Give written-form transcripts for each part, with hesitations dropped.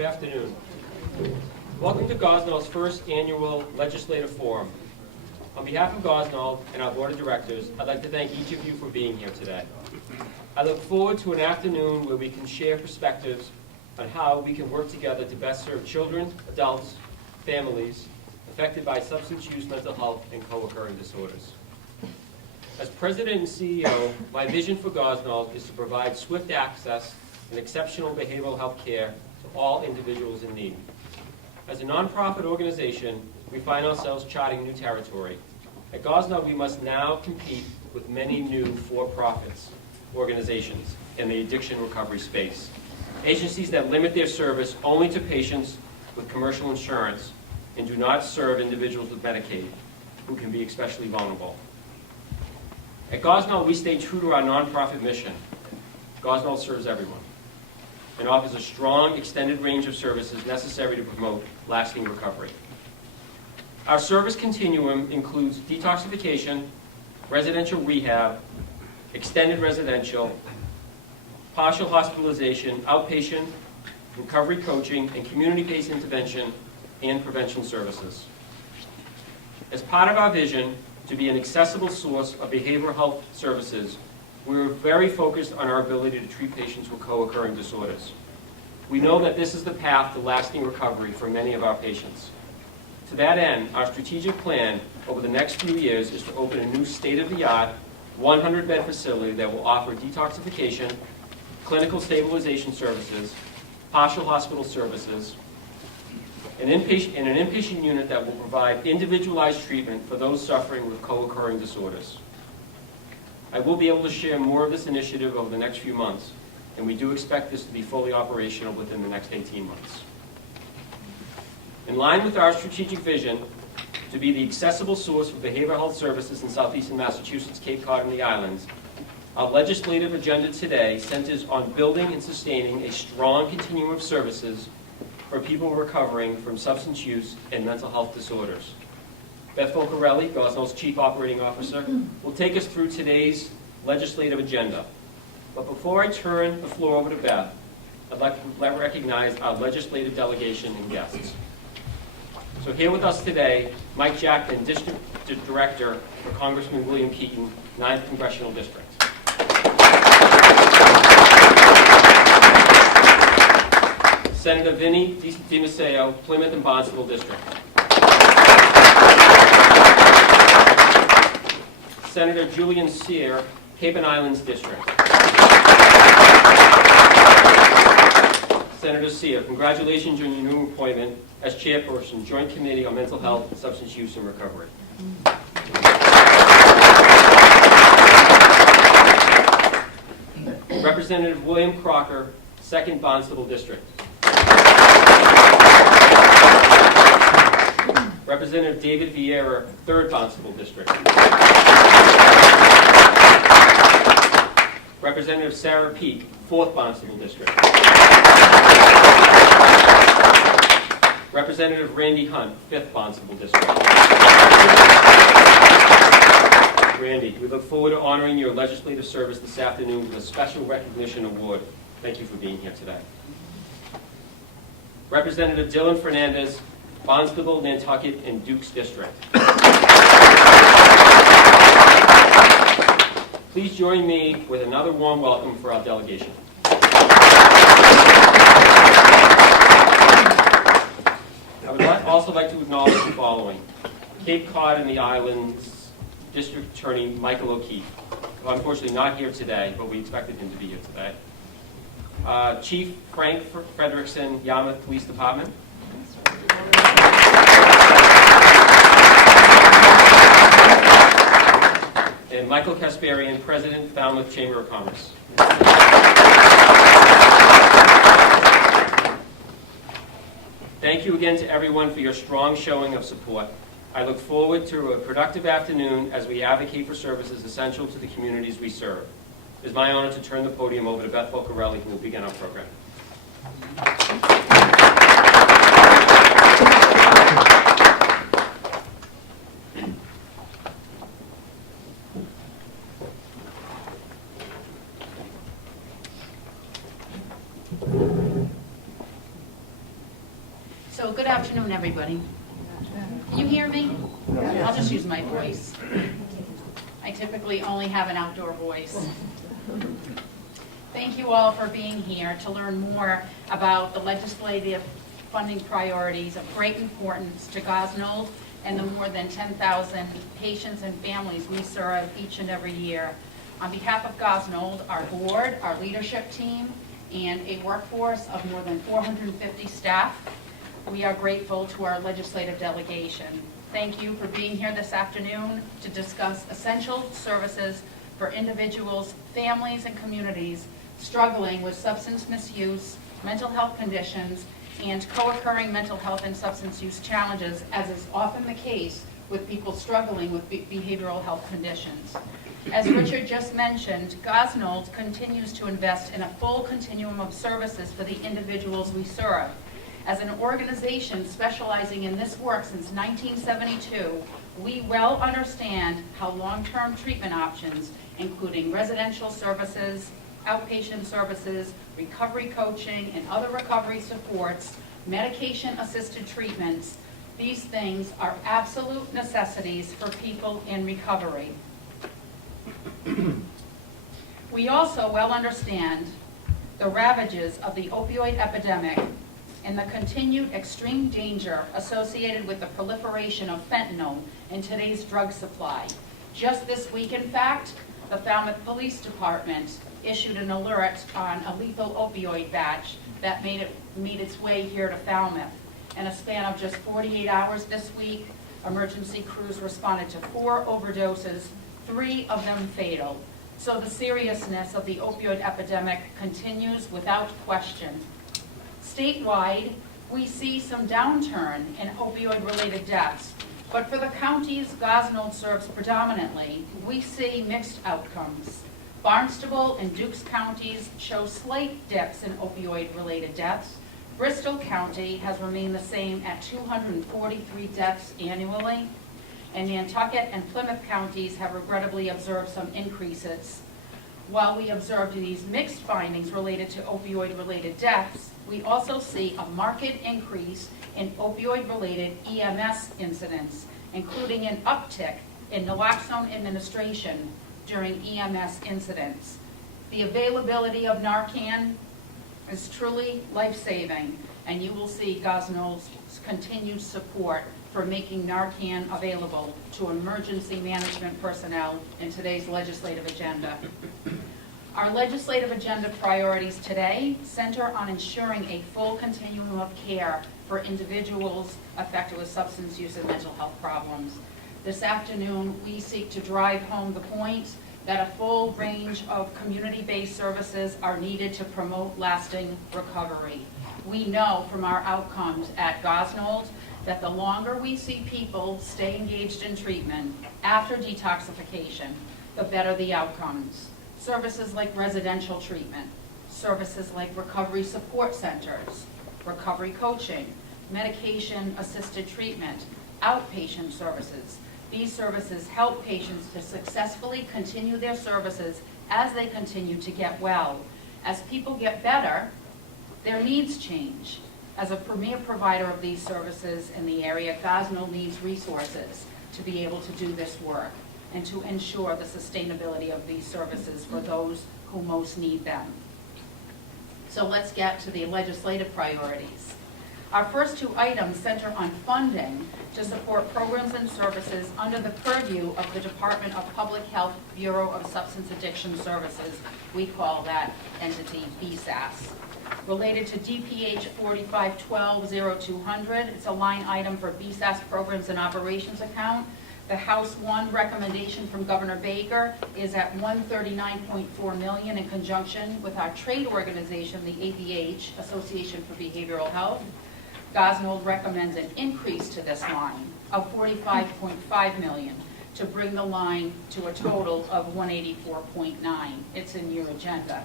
Good afternoon. Welcome to Gosnold's first annual Legislative Forum. On behalf of Gosnold and our Board of Directors, I'd like to thank each of you for being here today. I look forward to an afternoon where we can share perspectives on how we can work together to best serve children, adults, families affected by substance use, mental health, and co-occurring disorders. As President and CEO, my vision for Gosnold is to provide swift access and exceptional behavioral health care to all individuals in need. As a nonprofit organization, we find ourselves charting new territory. At Gosnold, we must now compete with many new for-profits organizations in the addiction recovery space. Agencies that limit their service only to patients with commercial insurance and do not serve individuals with Medicaid, who can be especially vulnerable. At Gosnold, we stay true to our nonprofit mission. Gosnold serves everyone and offers a strong, extended range of services necessary to promote lasting recovery. Our service continuum includes detoxification, residential rehab, extended residential, partial hospitalization, outpatient, recovery coaching, and community-based intervention and prevention services. As part of our vision to be an accessible source of behavioral health services, we're very focused on our ability to treat patients with co-occurring disorders. We know that this is the path to lasting recovery for many of our patients. To that end, our strategic plan over the next few years is to open a new state-of-the-art 100-bed facility that will offer detoxification, clinical stabilization services, partial hospital services, an inpatient unit that will provide individualized treatment for those suffering with co-occurring disorders. I will be able to share more of this initiative over the next few months, and we do expect this to be fully operational within the next 18 months. In line with our strategic vision to be the accessible source for behavioral health services in southeastern Massachusetts, Cape Cod, and the islands, our legislative agenda today centers on building and sustaining a strong continuum of services for people recovering from substance use and mental health disorders. Beth Folcarelli, Gosnold's Chief Operating Officer, will take us through today's legislative agenda. But before I turn the floor over to Beth, I'd like to recognize our legislative delegation and guests. So here with us today, Mike Jackman, District Director for Congressman William Keaton, 9th Congressional District. Senator Vinnie DiMatteo, Plymouth and Barnstable District. Senator Julian Cyr, Cape and Islands District. Senator Cyr, congratulations on your new appointment as Chairperson, Joint Committee on Mental Health, Substance Use, and Recovery. Representative William Crocker, 2nd Barnstable District. Representative David Vieira, 3rd Barnstable District. Representative Sarah Peak, 4th Barnstable District. Representative Randy Hunt, 5th Barnstable District. Randy, we look forward to honoring your legislative service this afternoon with a special recognition award. Thank you for being here today. Representative Dylan Fernandez, Barnstable, Nantucket, and Dukes District. Please join me with another warm welcome for our delegation. I would also like to acknowledge the following. Cape Cod and the Islands District Attorney Michael O'Keefe, unfortunately not here today, but we expected him to be here today. Chief Frank Frederickson, Yarmouth Police Department. And Michael Kasparian, President, Falmouth Chamber of Commerce. Thank you again to everyone for your strong showing of support. I look forward to a productive afternoon as we advocate for services essential to the communities we serve. It is my honor to turn the podium over to Beth Folcarelli, who will begin our program. Good afternoon, everybody. Can you hear me? I'll just use my voice. I typically only have an outdoor voice. Thank you all for being here to learn more about the legislative funding priorities of great importance to Gosnold and the more than 10,000 patients and families we serve each and every year. On behalf of Gosnold, our board, our leadership team, and a workforce of more than 450 staff, we are grateful to our legislative delegation. Thank you for being here this afternoon to discuss essential services for individuals, families, and communities struggling with substance misuse, mental health conditions, and co-occurring mental health and substance use challenges, as is often the case with people struggling with behavioral health conditions. As Richard just mentioned, Gosnold continues to invest in a full continuum of services for the individuals we serve. As an organization specializing in this work since 1972, we well understand how long-term treatment options, including residential services, outpatient services, recovery coaching, and other recovery supports, medication-assisted treatments, these things are absolute necessities for people in recovery. We also well understand the ravages of the opioid epidemic and the continued extreme danger associated with the proliferation of fentanyl in today's drug supply. Just this week, in fact, the Falmouth Police Department issued an alert on a lethal opioid batch that made its way here to Falmouth. In a span of just 48 hours this week, emergency crews responded to 4 overdoses, 3 of them fatal. So the seriousness of the opioid epidemic continues without question. Statewide, we see some downturn in opioid-related deaths, but for the counties Gosnold serves predominantly, we see mixed outcomes. Barnstable and Dukes counties show slight dips in opioid-related deaths. Bristol County has remained the same at 243 deaths annually, and Nantucket and Plymouth counties have regrettably observed some increases. While we observed these mixed findings related to opioid-related deaths, we also see a marked increase in opioid-related EMS incidents, including an uptick in naloxone administration during EMS incidents. The availability of Narcan is truly life-saving, and you will see Gosnold's continued support for making Narcan available to emergency management personnel in today's legislative agenda. Our legislative agenda priorities today center on ensuring a full continuum of care for individuals affected with substance use and mental health problems. This afternoon, we seek to drive home the point that a full range of community-based services are needed to promote lasting recovery. We know from our outcomes at Gosnold that the longer we see people stay engaged in treatment after detoxification, the better the outcomes. Services like residential treatment, services like recovery support centers, recovery coaching, medication-assisted treatment, outpatient services. These services help patients to successfully continue their services as they continue to get well. As people get better, their needs change. As a premier provider of these services in the area, Gosnold needs resources to be able to do this work and to ensure the sustainability of these services for those who most need them. So let's get to the legislative priorities. Our first 2 items center on funding to support programs and services under the purview of the Department of Public Health Bureau of Substance Addiction Services. We call that entity BSAS. Related to DPH 4512-0200, it's a line item for BSAS Programs and Operations account. The House 1 recommendation from Governor Baker is at $139.4 million in conjunction with our trade organization, the ABH, Association for Behavioral Health. Gosnold recommends an increase to this line of $45.5 million to bring the line to a total of $184.9. It's in your agenda.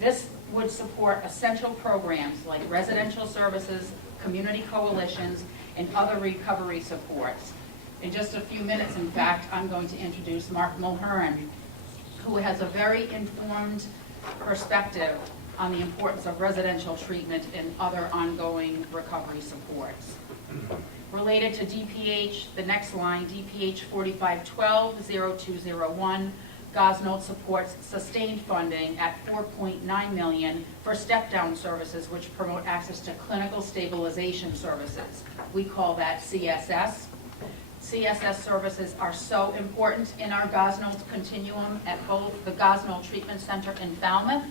This would support essential programs like residential services, community coalitions, and other recovery supports. In just a few minutes, in fact, I'm going to introduce Mark Mulhern, who has a very informed perspective on the importance of residential treatment and other ongoing recovery supports. Related to DPH, the next line, DPH 4512-0201, Gosnold supports sustained funding at $4.9 million for step-down services which promote access to clinical stabilization services. We call that CSS. CSS services are so important in our Gosnold continuum at both the Gosnold Treatment Center in Falmouth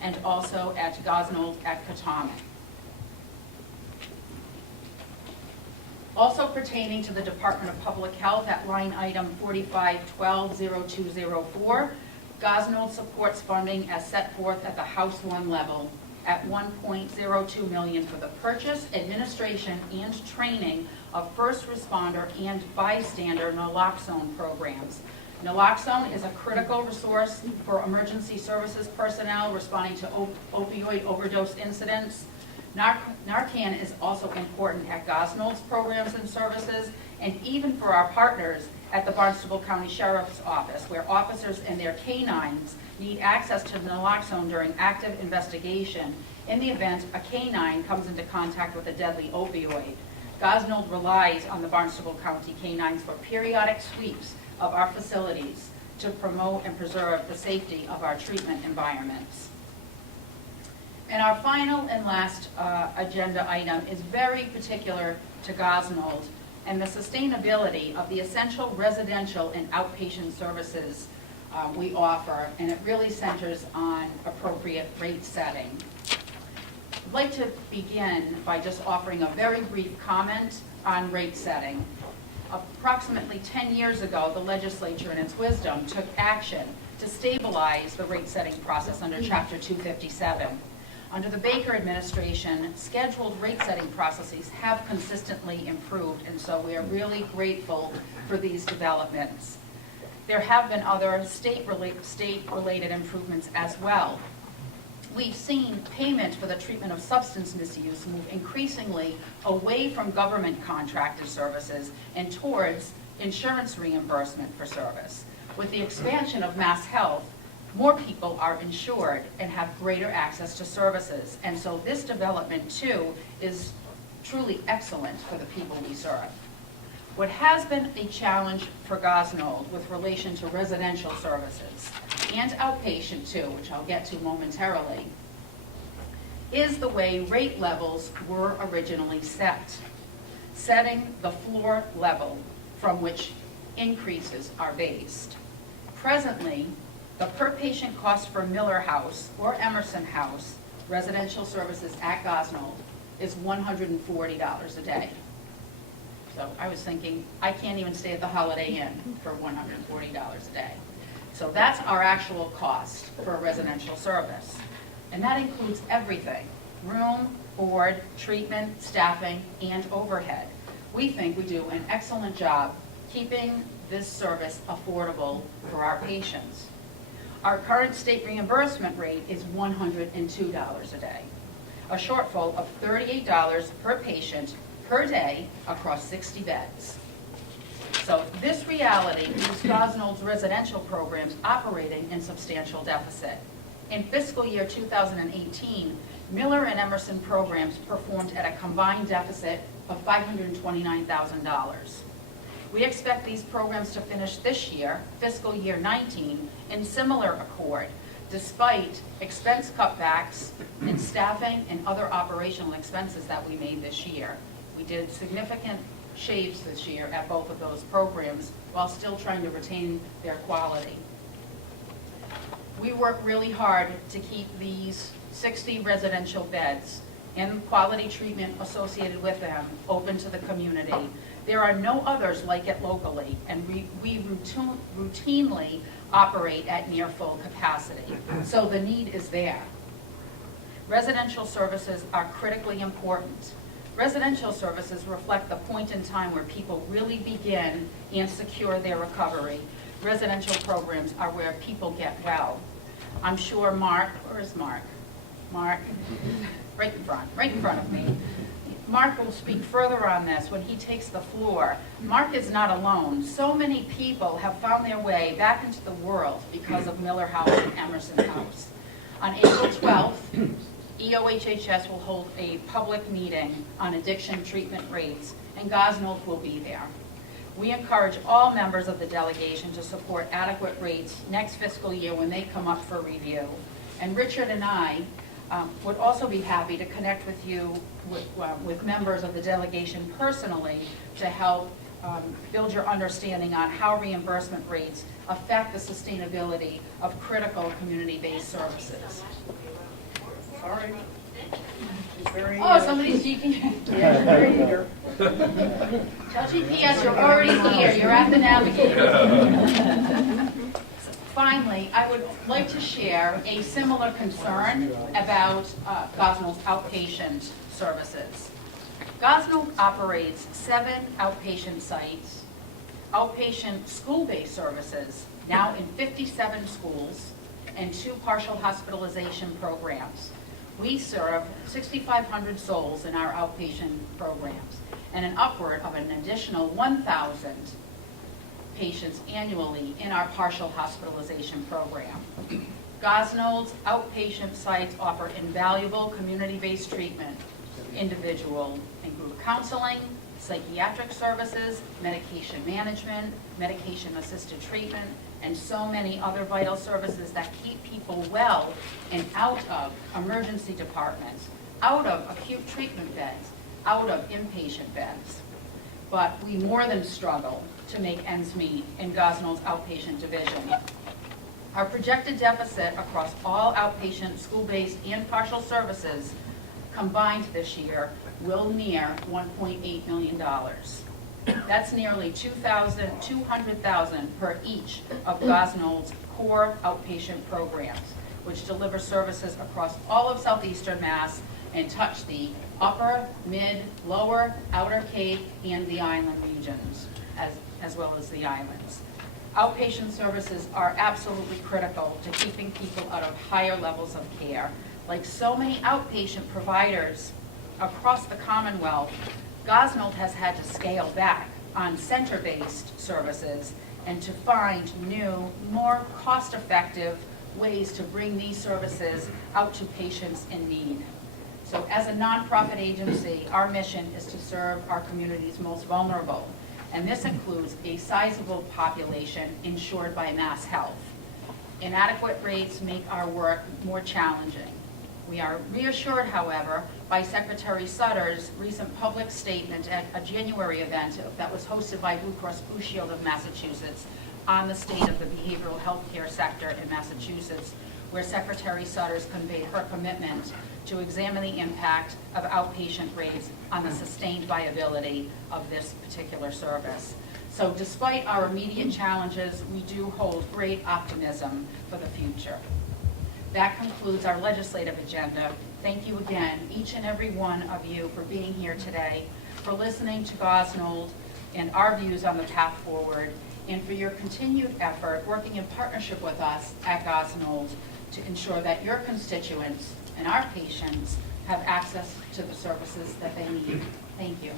and also at Gosnold at Katomic. Also pertaining to the Department of Public Health at line item 4512-0204, Gosnold supports funding as set forth at the House 1 level at $1.02 million for the purchase, administration, and training of first responder and bystander naloxone programs. Naloxone is a critical resource for emergency services personnel responding to opioid overdose incidents. Narcan is also important at Gosnold's programs and services, and even for our partners at the Barnstable County Sheriff's Office, where officers and their canines need access to naloxone during active investigation in the event a canine comes into contact with a deadly opioid. Gosnold relies on the Barnstable County canines for periodic sweeps of our facilities to promote and preserve the safety of our treatment environments. And our final and last agenda item is very particular to Gosnold and the sustainability of the essential residential and outpatient services we offer, and it really centers on appropriate rate setting. I'd like to begin by just offering a very brief comment on rate setting. Approximately 10 years ago, the legislature, in its wisdom, took action to stabilize the rate setting process under Chapter 257. Under the Baker administration, scheduled rate setting processes have consistently improved, and so we are really grateful for these developments. There have been other state-related improvements as well. We've seen payment for the treatment of substance misuse move increasingly away from government contracted services and towards insurance reimbursement for service. With the expansion of Mass Health, more people are insured and have greater access to services. And so this development, too, is truly excellent for the people we serve. What has been a challenge for Gosnold with relation to residential services and outpatient, too, which I'll get to momentarily, is the way rate levels were originally set, setting the floor level from which increases are based. Presently, the per-patient cost for Miller House or Emerson House residential services at Gosnold is $140 a day. So I was thinking, I can't even stay at the Holiday Inn for $140 a day. So that's our actual cost for a residential service. And that includes everything: room, board, treatment, staffing, and overhead. We think we do an excellent job keeping this service affordable for our patients. Our current state reimbursement rate is $102 a day, a shortfall of $38 per patient per day across 60 beds. So this reality leaves Gosnold's residential programs operating in substantial deficit. In fiscal year 2018, Miller and Emerson programs performed at a combined deficit of $529,000. We expect these programs to finish this year, fiscal year 19, in similar accord, despite expense cutbacks in staffing and other operational expenses that we made this year. We did significant shaves this year at both of those programs while still trying to retain their quality. We work really hard to keep these 60 residential beds and quality treatment associated with them open to the community. There are no others like it locally, and we routinely operate at near full capacity. So the need is there. Residential services are critically important. Residential services reflect the point in time where people really begin and secure their recovery. Residential programs are where people get well. I'm sure Mark, where is Mark? Mark, right in front of me. Mark will speak further on this when he takes the floor. Mark is not alone. So many people have found their way back into the world because of Miller House and Emerson House. On April 12th, EOHHS will hold a public meeting on addiction treatment rates, and Gosnold will be there. We encourage all members of the delegation to support adequate rates next fiscal year when they come up for review. And Richard and I would also be happy to connect with you, with members of the delegation personally, to help build your understanding on how reimbursement rates affect the sustainability of critical community-based services. Sorry. She's very, Oh, somebody's GPS. yeah, very eager. Tell GPS you're already here, you're at the navigator. Finally, I would like to share a similar concern about Gosnold's outpatient services. Gosnold operates 7 outpatient sites, outpatient school-based services, now in 57 schools, and 2 partial hospitalization programs. We serve 6,500 souls in our outpatient programs, and an upward of an additional 1,000 patients annually in our partial hospitalization program. Gosnold's outpatient sites offer invaluable community-based treatment, individual and group counseling, psychiatric services, medication management, medication-assisted treatment, and so many other vital services that keep people well and out of emergency departments, out of acute treatment beds, out of inpatient beds. But we more than struggle to make ends meet in Gosnold's outpatient division. Our projected deficit across all outpatient, school-based, and partial services combined this year will near $1.8 million. That's nearly $200,000 per each of Gosnold's core outpatient programs, which deliver services across all of southeastern Mass and touch the upper, mid, lower, outer Cape, and the island regions, as well as the islands. Outpatient services are absolutely critical to keeping people out of higher levels of care. Like so many outpatient providers across the Commonwealth, Gosnold has had to scale back on center-based services and to find new, more cost-effective ways to bring these services out to patients in need. So as a nonprofit agency, our mission is to serve our community's most vulnerable, and this includes a sizable population insured by Mass Health. Inadequate rates make our work more challenging. We are reassured, however, by Secretary Sutter's recent public statement at a January event that was hosted by Blue Cross Blue Shield of Massachusetts on the state of the behavioral health care sector in Massachusetts, where Secretary Sutter's conveyed her commitment to examine the impact of outpatient rates on the sustained viability of this particular service. So despite our immediate challenges, we do hold great optimism for the future. That concludes our legislative agenda. Thank you again, each and every one of you, for being here today, for listening to Gosnold and our views on the path forward, and for your continued effort working in partnership with us at Gosnold to ensure that your constituents and our patients have access to the services that they need. Thank you.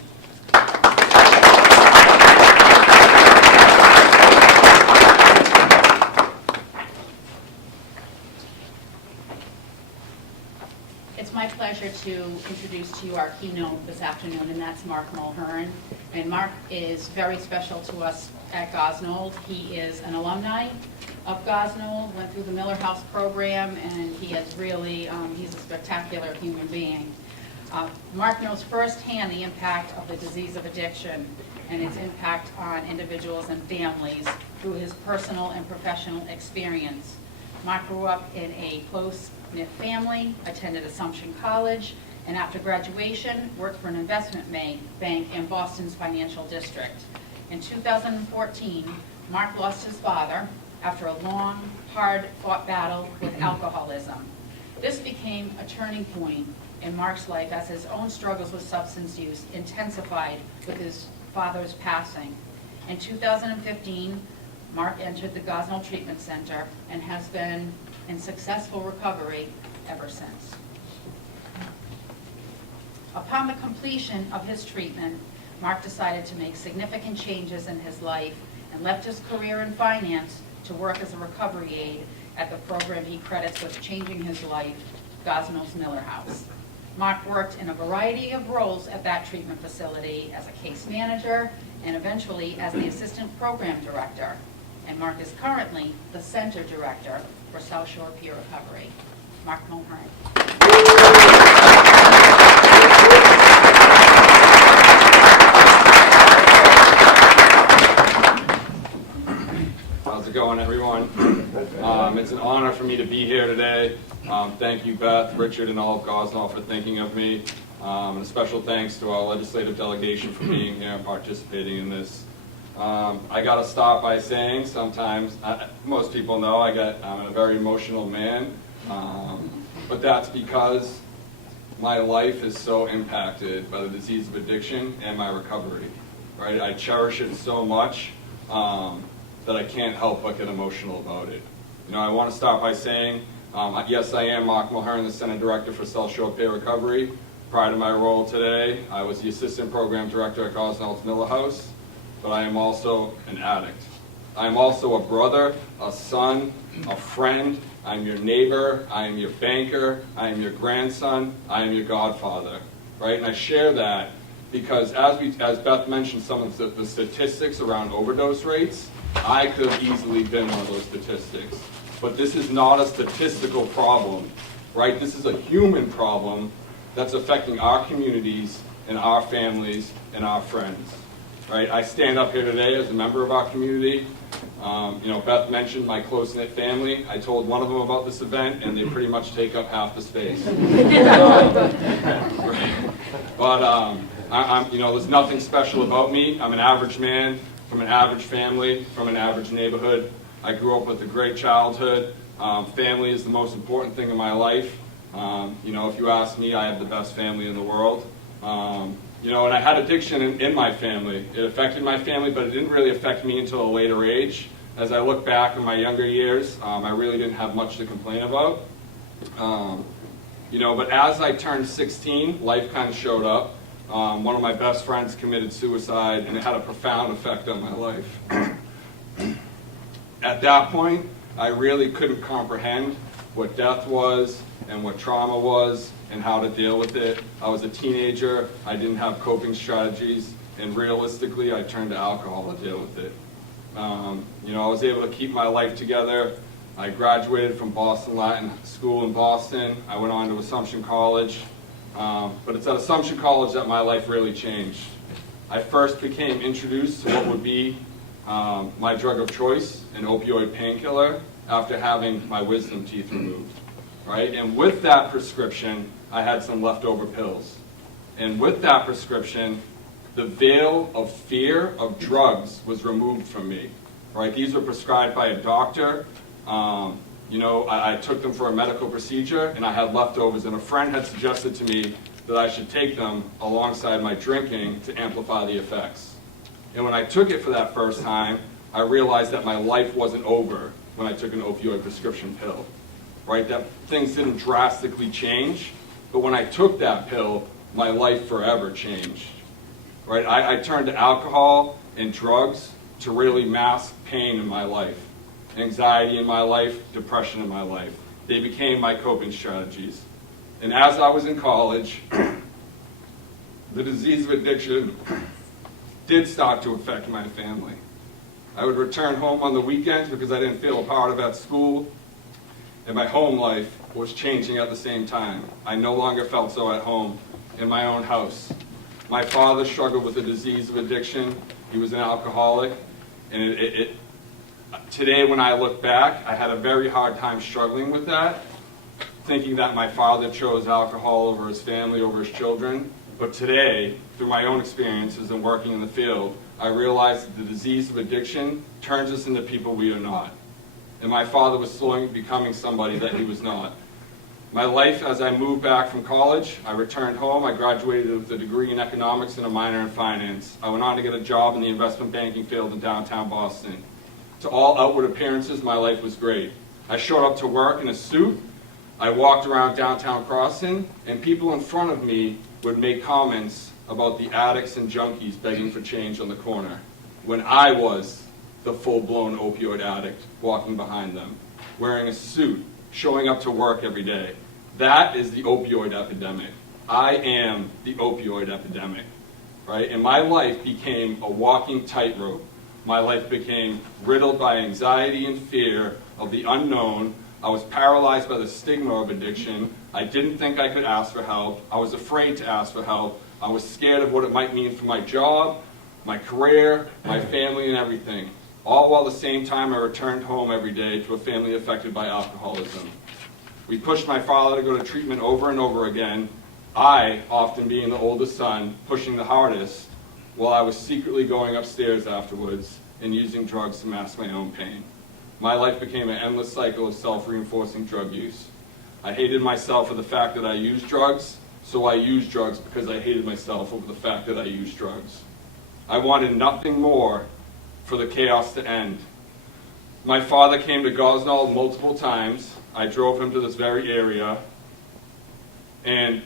It's my pleasure to introduce to you our keynote this afternoon, and that's Mark Mulhern. And Mark is very special to us at Gosnold. He is an alumni of Gosnold, went through the Miller House program, and he has really, he's a spectacular human being. Mark knows firsthand the impact of the disease of addiction and its impact on individuals and families through his personal and professional experience. Mark grew up in a close-knit family, attended Assumption College, and after graduation, worked for an investment bank in Boston's financial district. In 2014, Mark lost his father after a long, hard-fought battle with alcoholism. This became a turning point in Mark's life as his own struggles with substance use intensified with his father's passing. In 2015, Mark entered the Gosnold Treatment Center and has been in successful recovery ever since. Upon the completion of his treatment, Mark decided to make significant changes in his life and left his career in finance to work as a recovery aide at the program he credits with changing his life, Gosnold's Miller House. Mark worked in a variety of roles at that treatment facility as a case manager and eventually as the assistant program director. And Mark is currently the center director for South Shore Peer Recovery. Mark Mulhern. How's it going, everyone? It's an honor for me to be here today. Thank you, Beth, Richard, and all of Gosnold for thinking of me. And a special thanks to our legislative delegation for being here and participating in this. I got to start by saying sometimes, most people know I'm a very emotional man, but that's because my life is so impacted by the disease of addiction and my recovery. Right? I cherish it so much that I can't help but get emotional about it. You know, I want to start by saying, yes, I am Mark Mulhern, the Center Director for South Shore Peer Recovery. Prior to my role today, I was the Assistant Program Director at Gosnold's Miller House, but I am also an addict. I am also a brother, a son, a friend. I'm your neighbor. I am your banker. I am your grandson. I am your godfather. Right? And I share that because as Beth mentioned some of the statistics around overdose rates, I could have easily been one of those statistics. But this is not a statistical problem, right? This is a human problem that's affecting our communities and our families and our friends, right? I stand up here today as a member of our community. Beth mentioned my close-knit family. I told one of them about this event, and they pretty much take up half the space. There's nothing special about me. I'm an average man from an average family, from an average neighborhood. I grew up with a great childhood. Family is the most important thing in my life. If you ask me, I have the best family in the world. And I had addiction in my family. It affected my family, but it didn't really affect me until a later age. As I look back in my younger years, I really didn't have much to complain about. But as I turned 16, life kind of showed up. One of my best friends committed suicide, and it had a profound effect on my life. At that point, I really couldn't comprehend what death was and what trauma was and how to deal with it. I was a teenager. I didn't have coping strategies, and realistically, I turned to alcohol to deal with it. I was able to keep my life together. I graduated from Boston Latin School in Boston. I went on to Assumption College. But it's at Assumption College that my life really changed. I first became introduced to what would be my drug of choice, an opioid painkiller, after having my wisdom teeth removed. Right? And with that prescription, I had some leftover pills. And with that prescription, the veil of fear of drugs was removed from me. Right? These were prescribed by a doctor. I took them for a medical procedure, and I had leftovers, and a friend had suggested to me that I should take them alongside my drinking to amplify the effects. And when I took it for that first time, I realized that my life wasn't over when I took an opioid prescription pill, right? That things didn't drastically change, but when I took that pill, my life forever changed, right? I turned to alcohol and drugs to really mask pain in my life. Anxiety in my life, depression in my life. They became my coping strategies. And as I was in college, the disease of addiction did start to affect my family. I would return home on the weekends because I didn't feel a part of at school, and my home life was changing at the same time. I no longer felt so at home in my own house. My father struggled with the disease of addiction. He was an alcoholic, and today, when I look back, I had a very hard time struggling with that, thinking that my father chose alcohol over his family, over his children. But today, through my own experiences and working in the field, I realized that the disease of addiction turns us into people we are not. And my father was slowly becoming somebody that he was not. My life, as I moved back from college, I returned home. I graduated with a degree in economics and a minor in finance. I went on to get a job in the investment banking field in downtown Boston. To all outward appearances, my life was great. I showed up to work in a suit. I walked around downtown Croston, and people in front of me would make comments about the addicts and junkies begging for change on the corner, when I was the full-blown opioid addict walking behind them. wearing a suit, showing up to work every day. That is the opioid epidemic. I am the opioid epidemic, right? And my life became a walking tightrope. My life became riddled by anxiety and fear of the unknown. I was paralyzed by the stigma of addiction. I didn't think I could ask for help. I was afraid to ask for help. I was scared of what it might mean for my job, my career, my family, and everything. All while at the same time I returned home every day to a family affected by alcoholism. We pushed my father to go to treatment over and over again, I, often being the oldest son, pushing the hardest, while I was secretly going upstairs afterwards and using drugs to mask my own pain. My life became an endless cycle of self-reinforcing drug use. I hated myself for the fact that I used drugs, so I used drugs because I hated myself over the fact that I used drugs. I wanted nothing more for the chaos to end. My father came to Gosnold multiple times. I drove him to this very area, and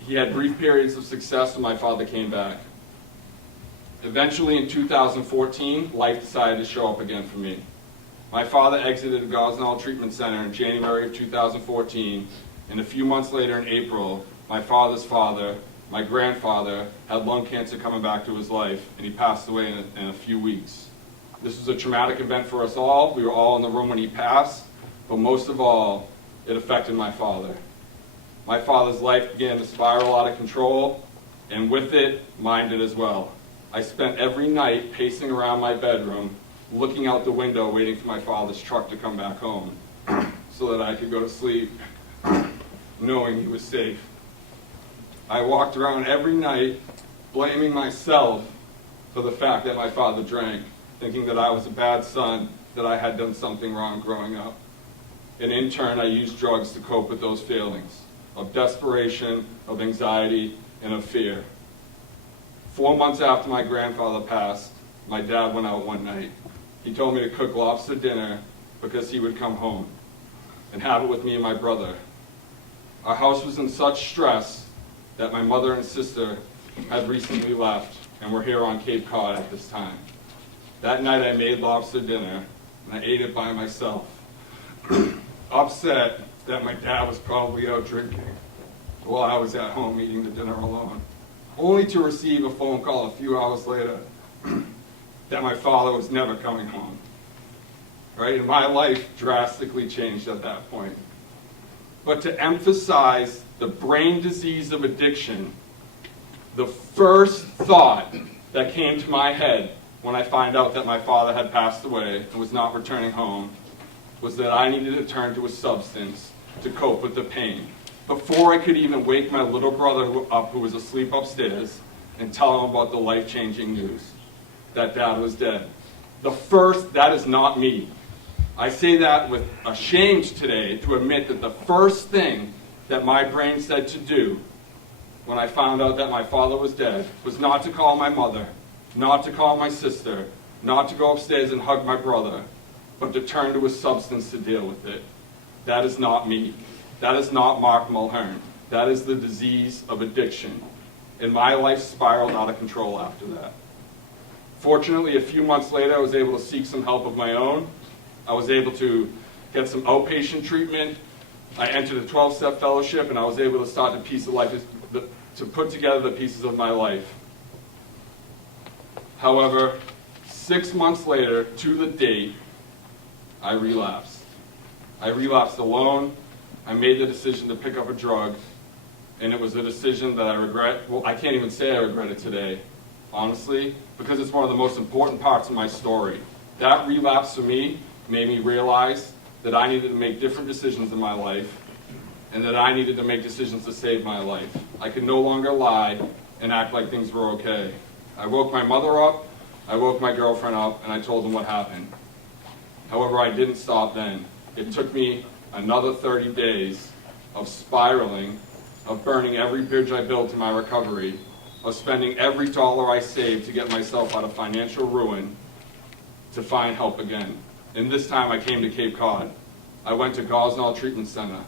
he had brief periods of success when my father came back. Eventually, in 2014, life decided to show up again for me. My father exited the Gosnold Treatment Center in January of 2014, and a few months later in April, my father's father, my grandfather, had lung cancer coming back to his life, and he passed away in a few weeks. This was a traumatic event for us all. We were all in the room when he passed, but most of all, it affected my father. My father's life began to spiral out of control, and with it, mine did as well. I spent every night pacing around my bedroom, looking out the window, waiting for my father's truck to come back home so that I could go to sleep knowing he was safe. I walked around every night blaming myself for the fact that my father drank, thinking that I was a bad son, that I had done something wrong growing up. And in turn, I used drugs to cope with those feelings of desperation, of anxiety, and of fear. 4 months after my grandfather passed, my dad went out one night. He told me to cook lobster dinner because he would come home and have it with me and my brother. Our house was in such stress that my mother and sister had recently left and were here on Cape Cod at this time. That night I made lobster dinner and I ate it by myself, upset that my dad was probably out drinking while I was at home eating the dinner alone, only to receive a phone call a few hours later that my father was never coming home. Right? And my life drastically changed at that point. But to emphasize the brain disease of addiction, the first thought that came to my head when I found out that my father had passed away and was not returning home was that I needed to turn to a substance to cope with the pain. Before I could even wake my little brother up, who was asleep upstairs, and tell him about the life-changing news that Dad was dead. That is not me. I say that with ashamed today to admit that the first thing that my brain said to do when I found out that my father was dead was not to call my mother, not to call my sister, not to go upstairs and hug my brother, but to turn to a substance to deal with it. That is not me. That is not Mark Mulhern. That is the disease of addiction. And my life spiraled out of control after that. Fortunately, a few months later, I was able to seek some help of my own. I was able to get some outpatient treatment. I entered a 12-step fellowship, and I was able to start to put together the pieces of my life. However, 6 months later, to the date, I relapsed. I relapsed alone. I made the decision to pick up a drug, and it was a decision that I regret. Well, I can't even say I regret it today, honestly, because it's one of the most important parts of my story. That relapse for me made me realize that I needed to make different decisions in my life, and that I needed to make decisions to save my life. I could no longer lie and act like things were okay. I woke my mother up, I woke my girlfriend up, and I told them what happened. However, I didn't stop then. It took me another 30 days of spiraling, of burning every bridge I built to my recovery, of spending every dollar I saved to get myself out of financial ruin to find help again. And this time I came to Cape Cod. I went to Gosnold Treatment Center,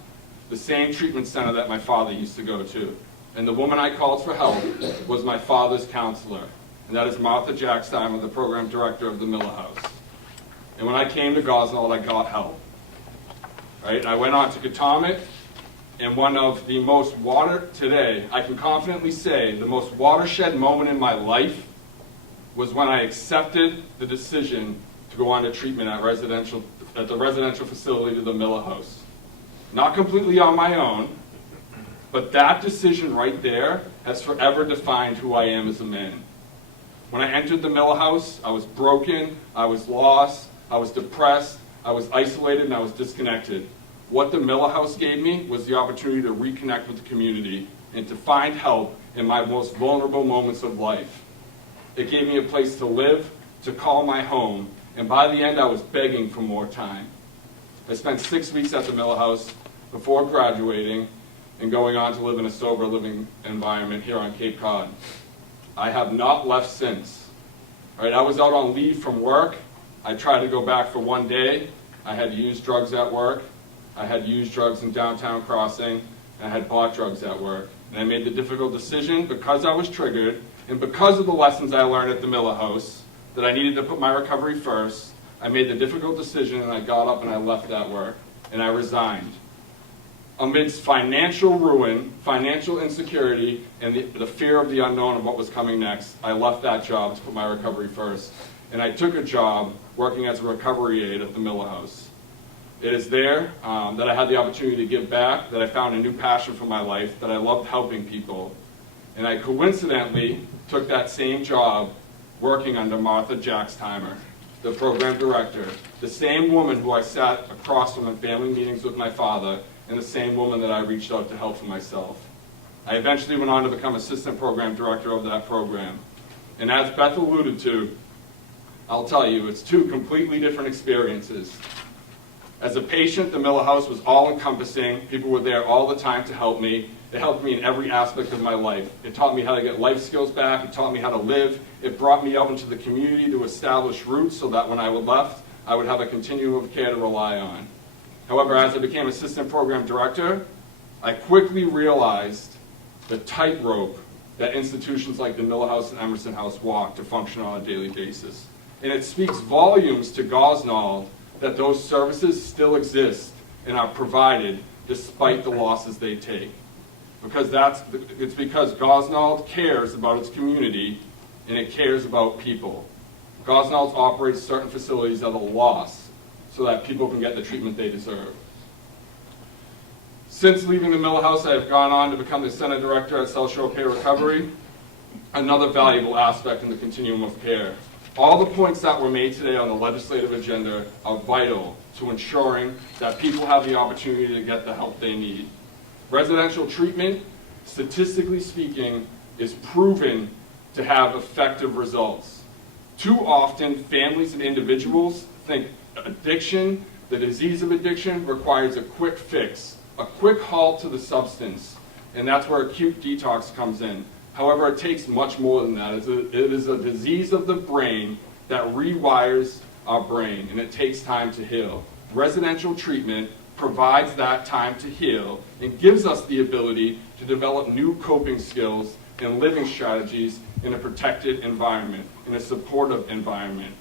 the same treatment center that my father used to go to. And the woman I called for help was my father's counselor, and that is Martha Jacksteimer, the program director of the Miller House. And when I came to Gosnold, I got help. Right? I went on to Potomac, and one of the most today, I can confidently say, the most watershed moment in my life was when I accepted the decision to go on to treatment at the residential facility of the Miller House. Not completely on my own, but that decision right there has forever defined who I am as a man. When I entered the Miller House, I was broken, I was lost, I was depressed, I was isolated, and I was disconnected. What the Miller House gave me was the opportunity to reconnect with the community and to find help in my most vulnerable moments of life. It gave me a place to live, to call my home, and by the end I was begging for more time. I spent 6 weeks at the Miller House before graduating and going on to live in a sober living environment here on Cape Cod. I have not left since. Right, I was out on leave from work. I tried to go back for one day. I had used drugs at work. I had used drugs in downtown Crossing, and I had bought drugs at work. And I made the difficult decision, because I was triggered, and because of the lessons I learned at the Miller House, that I needed to put my recovery first. I made the difficult decision, and I got up and I left that work, and I resigned. Amidst financial ruin, financial insecurity, and the fear of the unknown of what was coming next, I left that job to put my recovery first. And I took a job working as a recovery aide at the Miller House. It is there that I had the opportunity to give back, that I found a new passion for my life, that I loved helping people. And I coincidentally took that same job working under Martha Jackstimer, the program director, the same woman who I sat across from in family meetings with my father, and the same woman that I reached out to help for myself. I eventually went on to become assistant program director of that program. And as Beth alluded to, I'll tell you, it's two completely different experiences. As a patient, the Miller House was all-encompassing. People were there all the time to help me. It helped me in every aspect of my life. It taught me how to get life skills back. It taught me how to live. It brought me out into the community to establish roots so that when I left, I would have a continuum of care to rely on. However, as I became assistant program director, I quickly realized the tightrope that institutions like the Miller House and Emerson House walk to function on a daily basis. And it speaks volumes to Gosnold that those services still exist and are provided despite the losses they take. It's because Gosnold cares about its community and it cares about people. Gosnold operates certain facilities at a loss so that people can get the treatment they deserve. Since leaving the Miller House, I have gone on to become the Center Director at South Shore Care Recovery, another valuable aspect in the continuum of care. All the points that were made today on the legislative agenda are vital to ensuring that people have the opportunity to get the help they need. Residential treatment, statistically speaking, is proven to have effective results. Too often, families and individuals think addiction, the disease of addiction, requires a quick fix, a quick halt to the substance, and that's where acute detox comes in. However, it takes much more than that. It is a disease of the brain that rewires our brain, and it takes time to heal. Residential treatment provides that time to heal and gives us the ability to develop new coping skills and living strategies in a protected environment, in a supportive environment.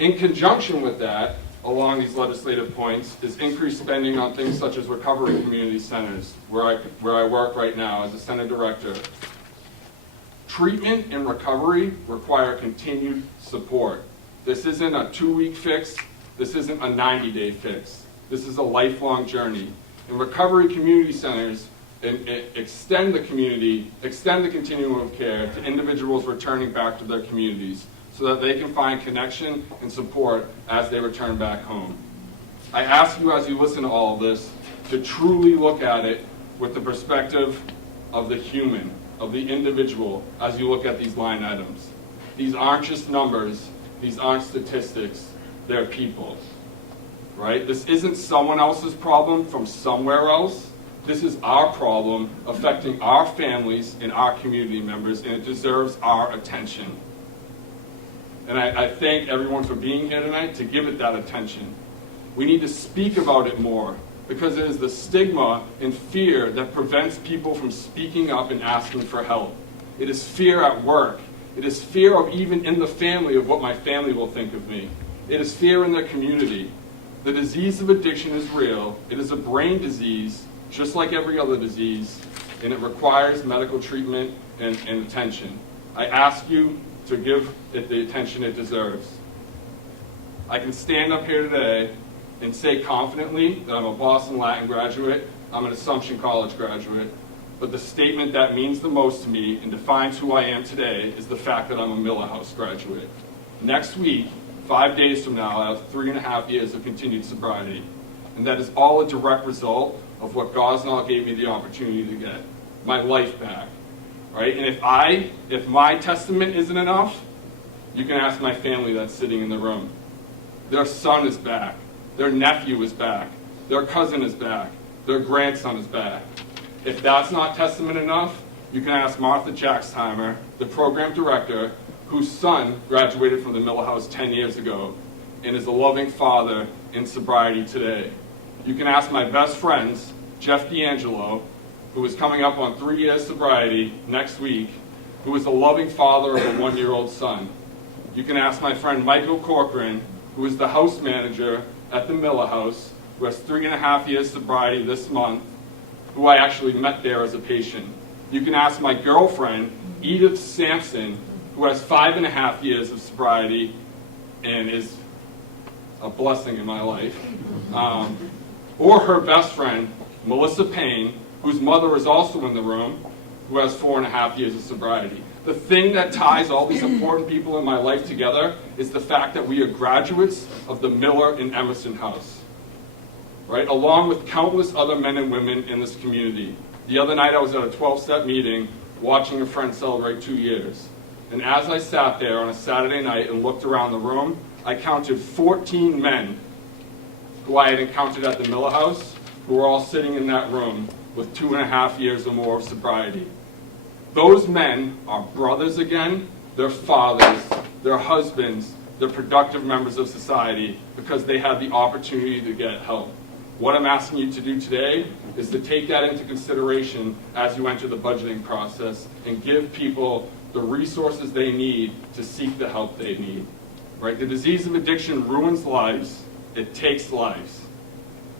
In conjunction with that, along these legislative points, is increased spending on things such as recovery community centers, where I work right now as a center director. Treatment and recovery require continued support. This isn't a 2-week fix. This isn't a 90-day fix. This is a lifelong journey. And recovery community centers extend the continuum of care to individuals returning back to their communities, so that they can find connection and support as they return back home. I ask you, as you listen to all of this, to truly look at it with the perspective of the human, of the individual, as you look at these line items. These aren't just numbers, these aren't statistics, they're people, right? This isn't someone else's problem from somewhere else. This is our problem affecting our families and our community members, and it deserves our attention. And I thank everyone for being here tonight to give it that attention. We need to speak about it more, because it is the stigma and fear that prevents people from speaking up and asking for help. It is fear at work. It is fear of even in the family of what my family will think of me. It is fear in the community. The disease of addiction is real. It is a brain disease, just like every other disease, and it requires medical treatment and attention. I ask you to give it the attention it deserves. I can stand up here today and say confidently that I'm a Boston Latin graduate, I'm an Assumption College graduate, but the statement that means the most to me and defines who I am today is the fact that I'm a Miller House graduate. Next week, 5 days from now, I have 3.5 years of continued sobriety, and that is all a direct result of what Gosnold gave me the opportunity to get, my life back. Right? And if my testament isn't enough, you can ask my family that's sitting in the room. Their son is back. Their nephew is back. Their cousin is back. Their grandson is back. If that's not testament enough, you can ask Martha Jacksheimer, the program director, whose son graduated from the Miller House 10 years ago and is a loving father in sobriety today. You can ask my best friends, Jeff D'Angelo, who is coming up on 3 years sobriety next week, who is a loving father of a 1-year-old son. You can ask my friend Michael Corcoran, who is the house manager at the Miller House, who has 3.5 years sobriety this month, who I actually met there as a patient. You can ask my girlfriend, Edith Sampson, who has 5.5 years of sobriety and is a blessing in my life. Or her best friend, Melissa Payne, whose mother is also in the room, who has 4.5 years of sobriety. The thing that ties all these important people in my life together is the fact that we are graduates of the Miller and Emerson House, right? Along with countless other men and women in this community. The other night I was at a 12-step meeting watching a friend celebrate 2 years. And as I sat there on a Saturday night and looked around the room, I counted 14 men who I had encountered at the Miller House, who were all sitting in that room with 2.5 years or more of sobriety. Those men are brothers again, they're fathers, they're husbands, they're productive members of society because they had the opportunity to get help. What I'm asking you to do today is to take that into consideration as you enter the budgeting process and give people the resources they need to seek the help they need. Right? The disease of addiction ruins lives. It takes lives.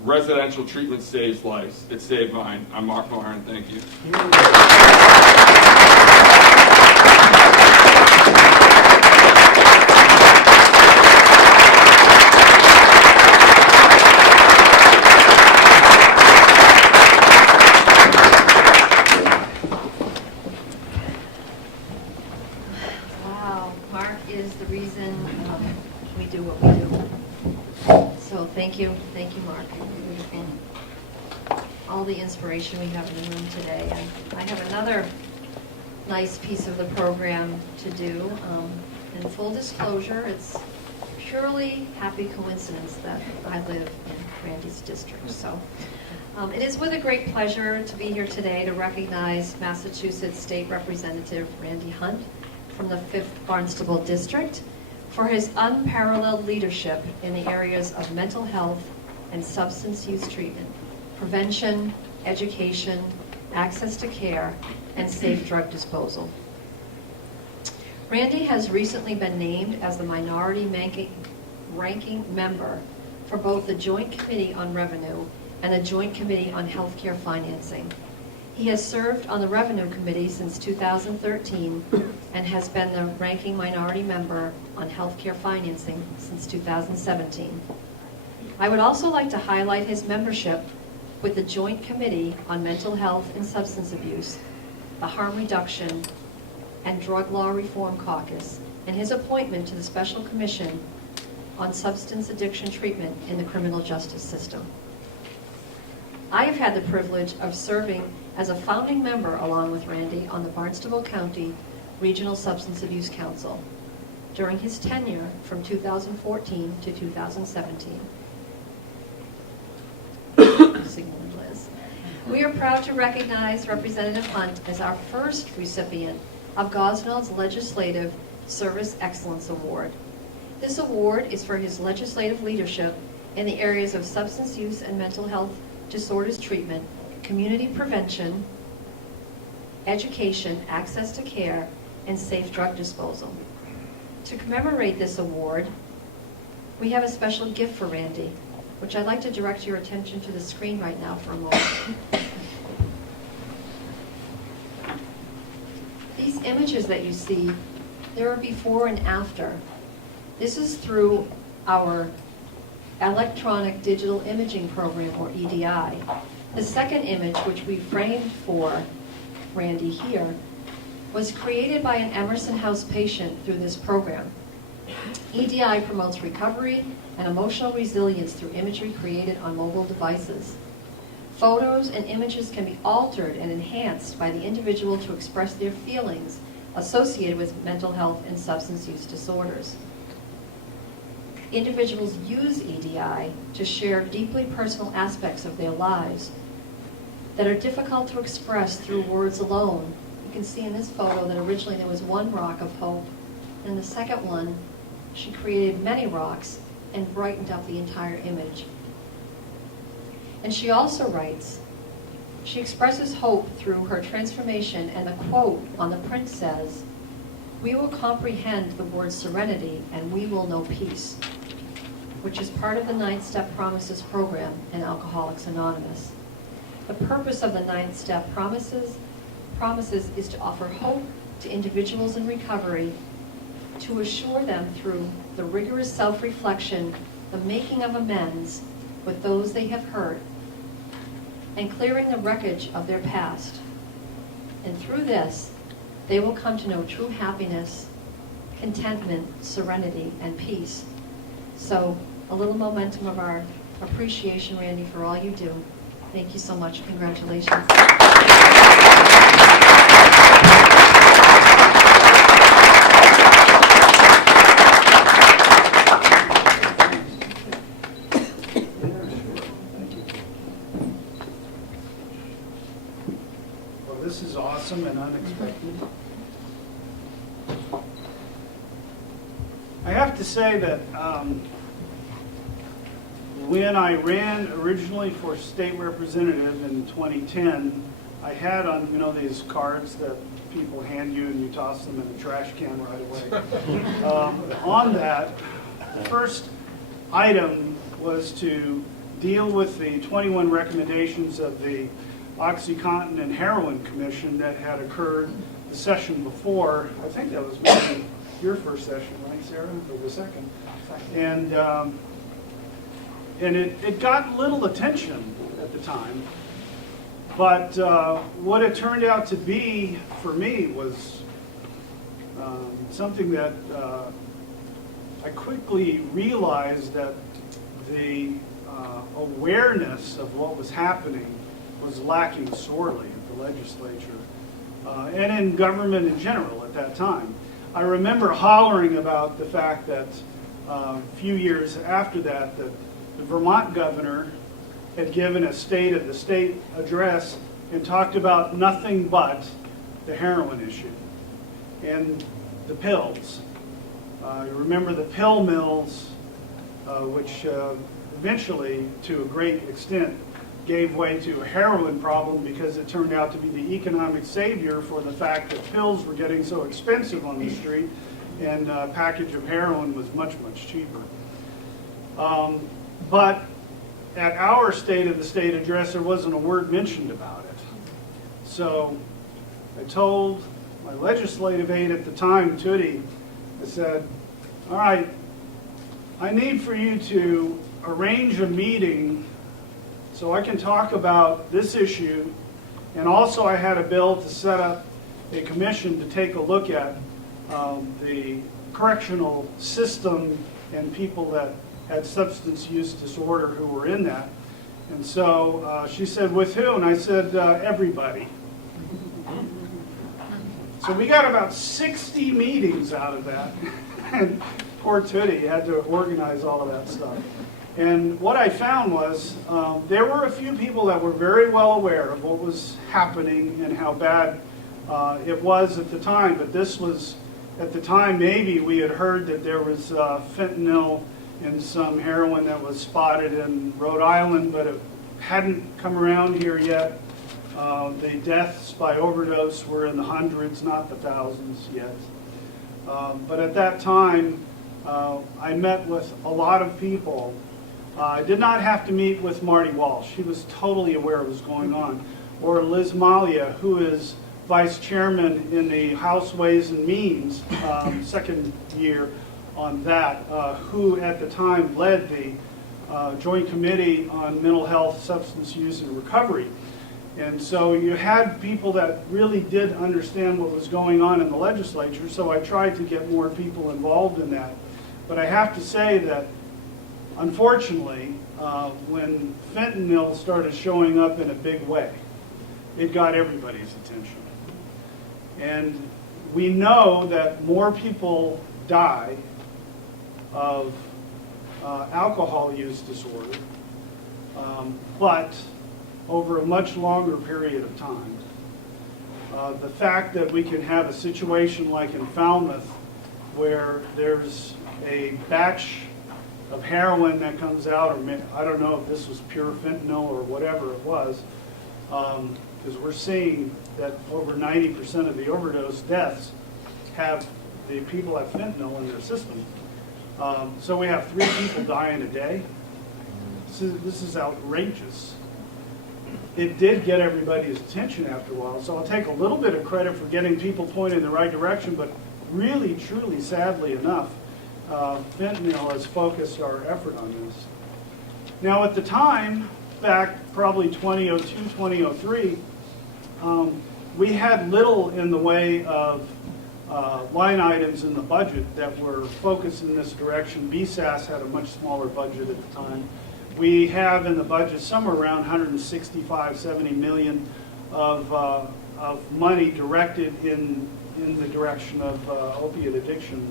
Residential treatment saves lives. It saved mine. I'm Mark Moran. Thank you. Wow, Mark is the reason we do what we do. So thank you, Mark, and all the inspiration we have in the room today. And I have another nice piece of the program to do. In full disclosure, it's purely happy coincidence that I live in Randy's district. So it is with a great pleasure to be here today to recognize Massachusetts State Representative Randy Hunt from the 5th Barnstable District for his unparalleled leadership in the areas of mental health and substance use treatment, prevention, education, access to care, and safe drug disposal. Randy has recently been named as the minority ranking member for both the Joint Committee on Revenue and the Joint Committee on Healthcare Financing. He has served on the Revenue Committee since 2013 and has been the ranking minority member on healthcare financing since 2017. I would also like to highlight his membership with the Joint Committee on Mental Health and Substance Abuse, the Harm Reduction, and Drug Law Reform Caucus, and his appointment to the Special Commission on Substance Addiction Treatment in the Criminal Justice System. I have had the privilege of serving as a founding member, along with Randy, on the Barnstable County Regional Substance Abuse Council during his tenure from 2014 to 2017. Signaling Liz. We are proud to recognize Representative Hunt as our first recipient of Gosnold's Legislative Service Excellence Award. This award is for his legislative leadership in the areas of substance use and mental health disorders treatment, community prevention, education, access to care, and safe drug disposal. To commemorate this award, we have a special gift for Randy, which I'd like to direct your attention to the screen right now for a moment. These images that you see, there are before and after. This is through our electronic digital imaging program, or EDI. The second image, which we framed for Randy here, was created by an Emerson House patient through this program. EDI promotes recovery and emotional resilience through imagery created on mobile devices. Photos and images can be altered and enhanced by the individual to express their feelings associated with mental health and substance use disorders. Individuals use EDI to share deeply personal aspects of their lives that are difficult to express through words alone. You can see in this photo that originally there was one rock of hope, and the second one, she created many rocks and brightened up the entire image. And she also writes, she expresses hope through her transformation, and the quote on the print says, "We will comprehend the word serenity and we will know peace," which is part of the 9 Step Promises program in Alcoholics Anonymous. The purpose of the 9 Step Promises is to offer hope to individuals in recovery, to assure them through the rigorous self-reflection, the making of amends with those they have hurt, and clearing the wreckage of their past. And through this, they will come to know true happiness, contentment, serenity, and peace. So, a little momentum of our appreciation, Randy, for all you do. Thank you so much. Congratulations. Well, this is awesome and unexpected. I have to say that when I ran originally for state representative in 2010, I had on, these cards that people hand you and you toss them in the trash can right away. On that, the first item was to deal with the 21 recommendations of the OxyContin and Heroin Commission that had occurred the session before. I think that was maybe your first session, right, Sarah, or the second? And it got little attention at the time, but what it turned out to be for me was something that I quickly realized that the awareness of what was happening was lacking sorely at the legislature and in government in general at that time. I remember hollering about the fact that a few years after that, the Vermont governor had given a State of the State address and talked about nothing but the heroin issue and the pills. You remember the pill mills, which eventually, to a great extent, gave way to a heroin problem because it turned out to be the economic savior for the fact that pills were getting so expensive on the street and a package of heroin was much, much cheaper. But at our State of the State address, there wasn't a word mentioned about it. So I told my legislative aide at the time, Tootie, I said, all right, I need for you to arrange a meeting so I can talk about this issue, and also I had a bill to set up a commission to take a look at the correctional system and people that had substance use disorder who were in that. And so she said, with who? And I said, everybody. So we got about 60 meetings out of that. And poor Tootie had to organize all of that stuff. And what I found was there were a few people that were very well aware of what was happening and how bad it was at the time. But this was, at the time, maybe we had heard that there was fentanyl in some heroin that was spotted in Rhode Island, but it hadn't come around here yet. The deaths by overdose were in the hundreds, not the thousands yet. But at that time, I met with a lot of people. I did not have to meet with Marty Walsh. He was totally aware of what was going on. Or Liz Malia, who is vice chairman in the House Ways and Means, second year on that, who at the time led the Joint Committee on Mental Health, Substance Use, and Recovery. And so you had people that really did understand what was going on in the legislature, so I tried to get more people involved in that. But I have to say that, unfortunately, when fentanyl started showing up in a big way, it got everybody's attention. And we know that more people die of alcohol use disorder, but over a much longer period of time. The fact that we can have a situation like in Falmouth where there's a batch of heroin that comes out, or I don't know if this was pure fentanyl or whatever it was, because we're seeing that over 90% of the overdose deaths the people have fentanyl in their system. So we have 3 people dying a day. This is outrageous. It did get everybody's attention after a while, so I'll take a little bit of credit for getting people pointed in the right direction, but really, truly, sadly enough, fentanyl has focused our effort on this. Now at the time, back probably 2002, 2003, we had little in the way of line items in the budget that were focused in this direction. BSAS had a much smaller budget at the time. We have in the budget somewhere around 165, 70 million of money directed in the direction of opiate addiction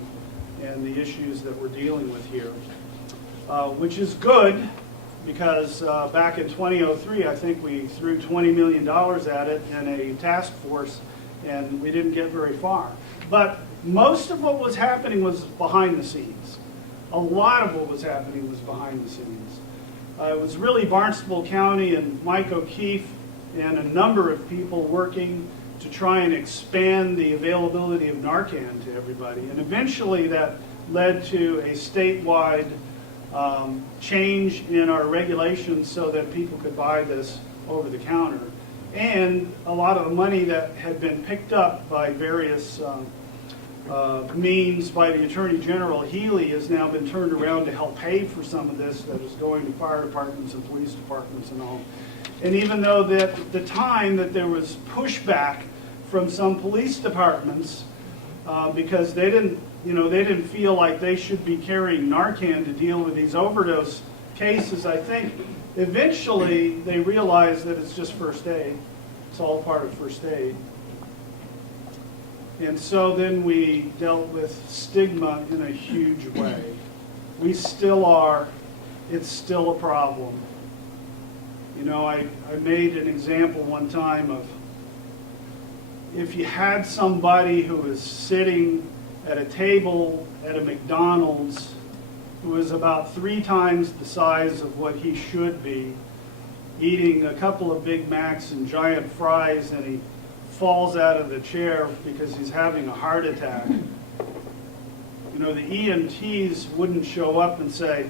and the issues that we're dealing with here, which is good because back in 2003, I think we threw $20 million at it in a task force, and we didn't get very far. But most of what was happening was behind the scenes. A lot of what was happening was behind the scenes. It was really Barnstable County and Mike O'Keefe and a number of people working to try and expand the availability of Narcan to everybody. And eventually that led to a statewide change in our regulations so that people could buy this over the counter. And a lot of the money that had been picked up by various means by the Attorney General, Healy, has now been turned around to help pay for some of this that is going to fire departments and police departments and all. And even though that at the time that there was pushback from some police departments because they didn't feel like they should be carrying Narcan to deal with these overdose cases, I think eventually they realized that it's just first aid. It's all part of first aid. And so then we dealt with stigma in a huge way. We still are. It's still a problem. You know, I made an example one time of if you had somebody who was sitting at a table at a McDonald's who is about 3 times the size of what he should be, eating a couple of Big Macs and giant fries, and he falls out of the chair because he's having a heart attack. You know, the EMTs wouldn't show up and say,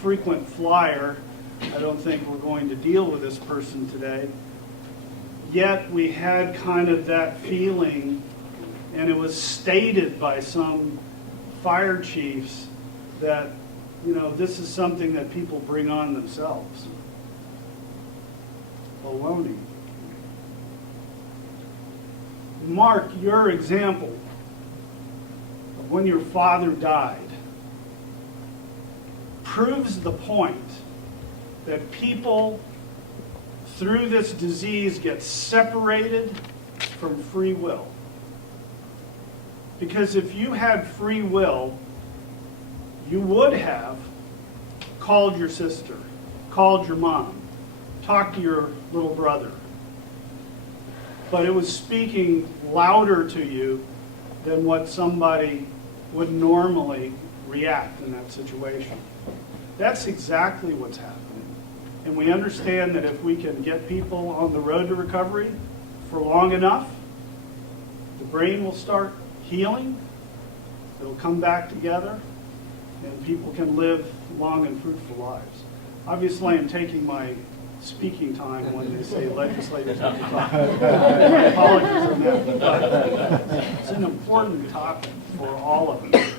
frequent flyer, I don't think we're going to deal with this person today. Yet we had kind of that feeling, and it was stated by some fire chiefs that, you know, this is something that people bring on themselves. Baloney. Mark, your example of when your father died proves the point that people through this disease get separated from free will. Because if you had free will, you would have called your sister, called your mom, talked to your little brother. But it was speaking louder to you than what somebody would normally react in that situation. That's exactly what's happening. And we understand that if we can get people on the road to recovery for long enough, the brain will start healing, it'll come back together, and people can live long and fruitful lives. Obviously, I'm taking my speaking time when they say legislators have to talk. My apologies on that, but it's an important topic for all of us.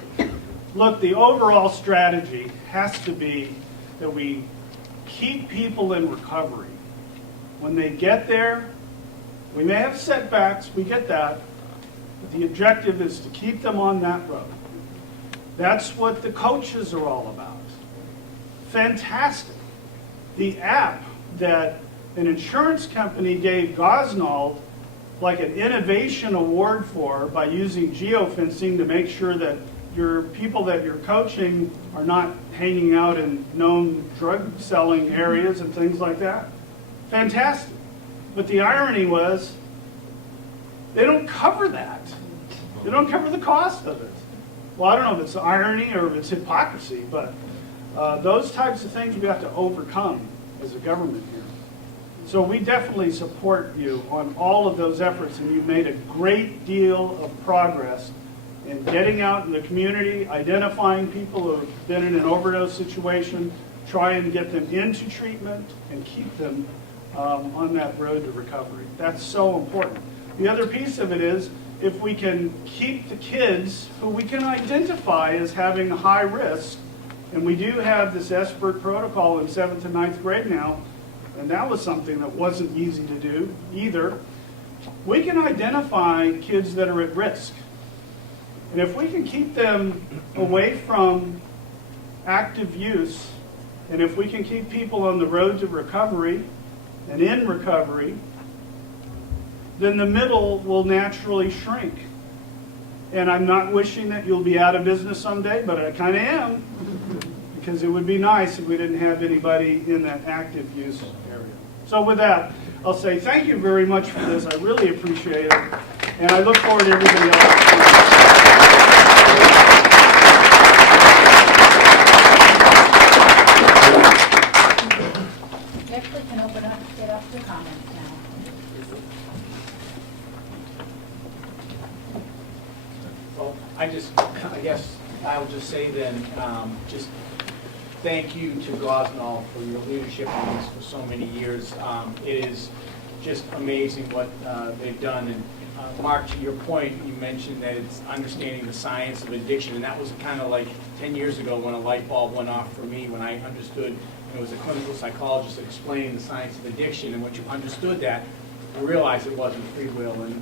Look, the overall strategy has to be that we keep people in recovery. When they get there, we may have setbacks, we get that, but the objective is to keep them on that road. That's what the coaches are all about. Fantastic. The app that an insurance company gave Gosnold like an innovation award for by using geofencing to make sure that your people that you're coaching are not hanging out in known drug selling areas and things like that. Fantastic. But the irony was they don't cover that. They don't cover the cost of it. Well, I don't know if it's irony or if it's hypocrisy, but those types of things we have to overcome as a government here. So we definitely support you on all of those efforts, and you've made a great deal of progress in getting out in the community, identifying people who have been in an overdose situation, try and get them into treatment, and keep them on that road to recovery. That's so important. The other piece of it is, if we can keep the kids who we can identify as having high risk, and we do have this SBIRT protocol in 7th and 9th grade now, and that was something that wasn't easy to do either, we can identify kids that are at risk. And if we can keep them away from active use, and if we can keep people on the road to recovery and in recovery, then the middle will naturally shrink. And I'm not wishing that you'll be out of business someday, but I kind of am, because it would be nice if we didn't have anybody in that active use area. So with that, I'll say thank you very much for this. I really appreciate it. And I look forward to everybody else. Next, we can open up, get up to comments now. Well, I guess I'll just say then, just thank you to Gosnold for your leadership on this for so many years. It is just amazing what they've done. And Mark, to your point, you mentioned that it's understanding the science of addiction, and that was kind of like 10 years ago when a light bulb went off for me when I understood. It was a clinical psychologist explaining the science of addiction, and once you understood that, you realized it wasn't free will. And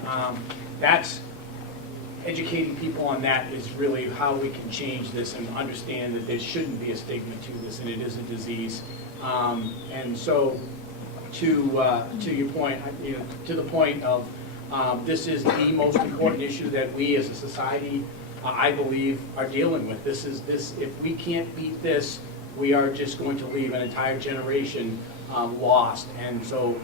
that's educating people on that is really how we can change this and understand that there shouldn't be a stigma to this, and it is a disease. And so, to your point, to the point of this is the most important issue that we as a society, I believe, are dealing with. If we can't beat this, we are just going to leave an entire generation lost. And so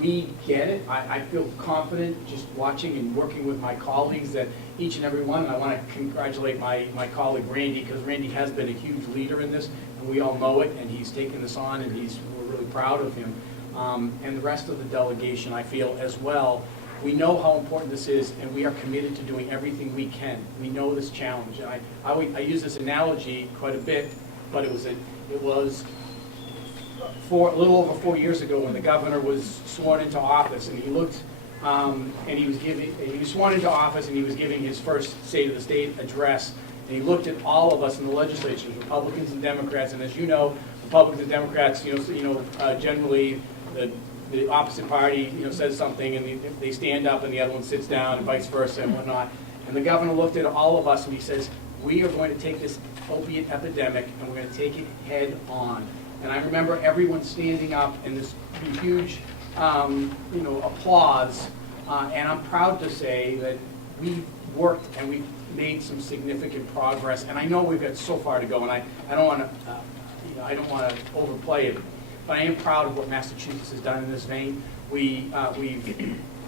we get it. I feel confident just watching and working with my colleagues that each and every one, and I want to congratulate my colleague Randy, because Randy has been a huge leader in this, and we all know it, and he's taken this on, and we're really proud of him. And the rest of the delegation, I feel as well, we know how important this is, and we are committed to doing everything we can. We know this challenge. And I use this analogy quite a bit, but it was a little over 4 years ago when the governor was sworn into office, and he looked, and he was sworn into office, and he was giving his first State of the State address, and he looked at all of us in the legislature, Republicans and Democrats, and as you know, Republicans and Democrats, generally the opposite party, says something, and they stand up, and the other one sits down, and vice versa, and whatnot. And the governor looked at all of us, and he says, "We are going to take this opiate epidemic, and we're going to take it head on." And I remember everyone standing up and this huge, applause. And I'm proud to say that we've worked and we've made some significant progress. And I know we've got so far to go. And I don't want to, overplay it. But I am proud of what Massachusetts has done in this vein. We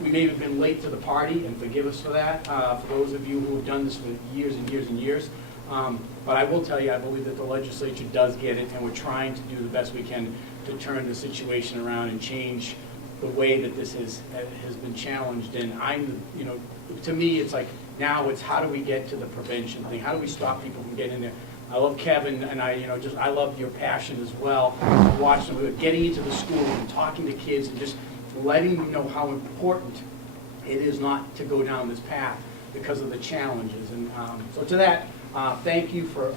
may have been late to the party, and forgive us for that. For those of you who have done this for years and years and years. But I will tell you, I believe that the legislature does get it, and we're trying to do the best we can to turn the situation around and change the way that this has been challenged. And to me, it's like, now it's how do we get to the prevention thing? How do we stop people from getting in there? I love Kevin, and I love your passion as well. Watching them, getting into the school and talking to kids and just letting them know how important it is not to go down this path because of the challenges. And so to that, thank you for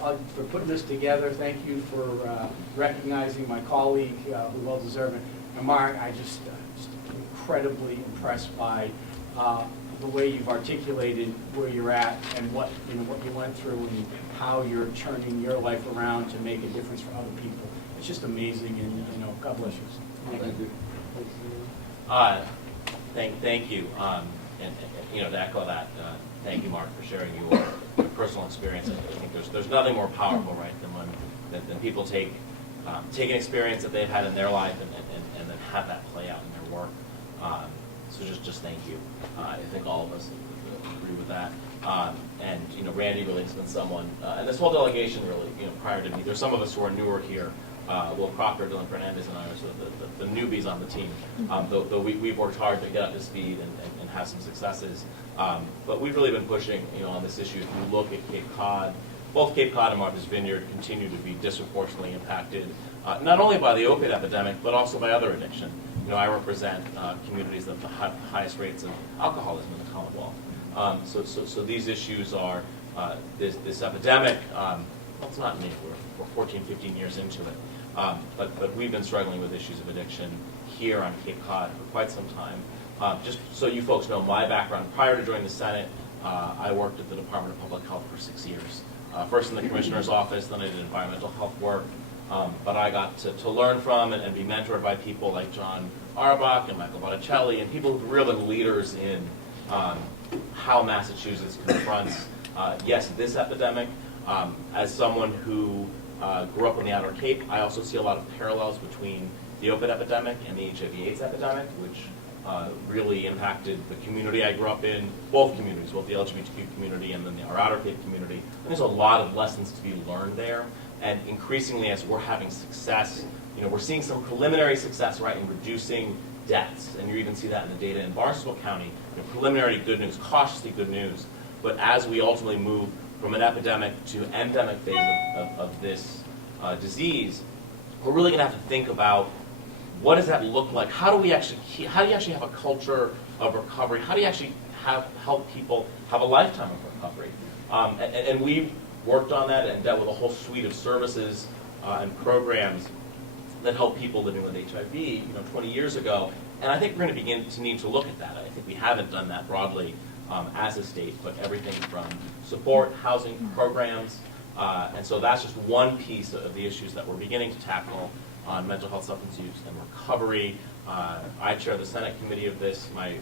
putting this together. Thank you for recognizing my colleague who well deserved it. And Mark, I just incredibly impressed by the way you've articulated where you're at and what you went through and how you're turning your life around to make a difference for other people. It's just amazing, and God bless you. Thank you. Thank you. To echo that, thank you, Mark, for sharing your personal experience. I think there's nothing more powerful, right, than people take an experience that they've had in their life and then have that play out in their work. So just thank you. I think all of us agree with that. And Randy really has been someone, and this whole delegation really, prior to me, there's some of us who are newer here. Will Proctor, Dylan Fernandez, and I are sort of the newbies on the team. Though we've worked hard to get up to speed and have some successes. But we've really been pushing, on this issue. If you look at Cape Cod, both Cape Cod and Martha's Vineyard continue to be disproportionately impacted, not only by the opiate epidemic, but also by other addiction. I represent communities that have the highest rates of alcoholism in the Commonwealth. So these issues are, this epidemic, well, it's not new, we're 14, 15 years into it. But we've been struggling with issues of addiction here on Cape Cod for quite some time. Just so you folks know my background, prior to joining the Senate, I worked at the Department of Public Health for 6 years. First in the Commissioner's office, then I did environmental health work. But I got to learn from and be mentored by people like John Auerbach and Michael Botticelli and people who are really leaders in how Massachusetts confronts, yes, this epidemic. As someone who grew up in the Outer Cape, I also see a lot of parallels between the opiate epidemic and the HIV/AIDS epidemic, which really impacted the community I grew up in, both communities, both the LGBTQ community and then our Outer Cape community. And there's a lot of lessons to be learned there. And increasingly, as we're having success, we're seeing some preliminary success, right, in reducing deaths. And you even see that in the data in Barnstable County. Preliminary good news, cautiously good news. But as we ultimately move from an epidemic to endemic phase of this disease, we're really going to have to think about what does that look like? How do you actually have a culture of recovery? How do you actually help people have a lifetime of recovery? And we've worked on that and dealt with a whole suite of services and programs that help people living with HIV, 20 years ago. And I think we're going to begin to need to look at that. I think we haven't done that broadly as a state, but everything from support, housing, programs. And so that's just one piece of the issues that we're beginning to tackle on mental health, substance use, and recovery. I chair the Senate committee of this. My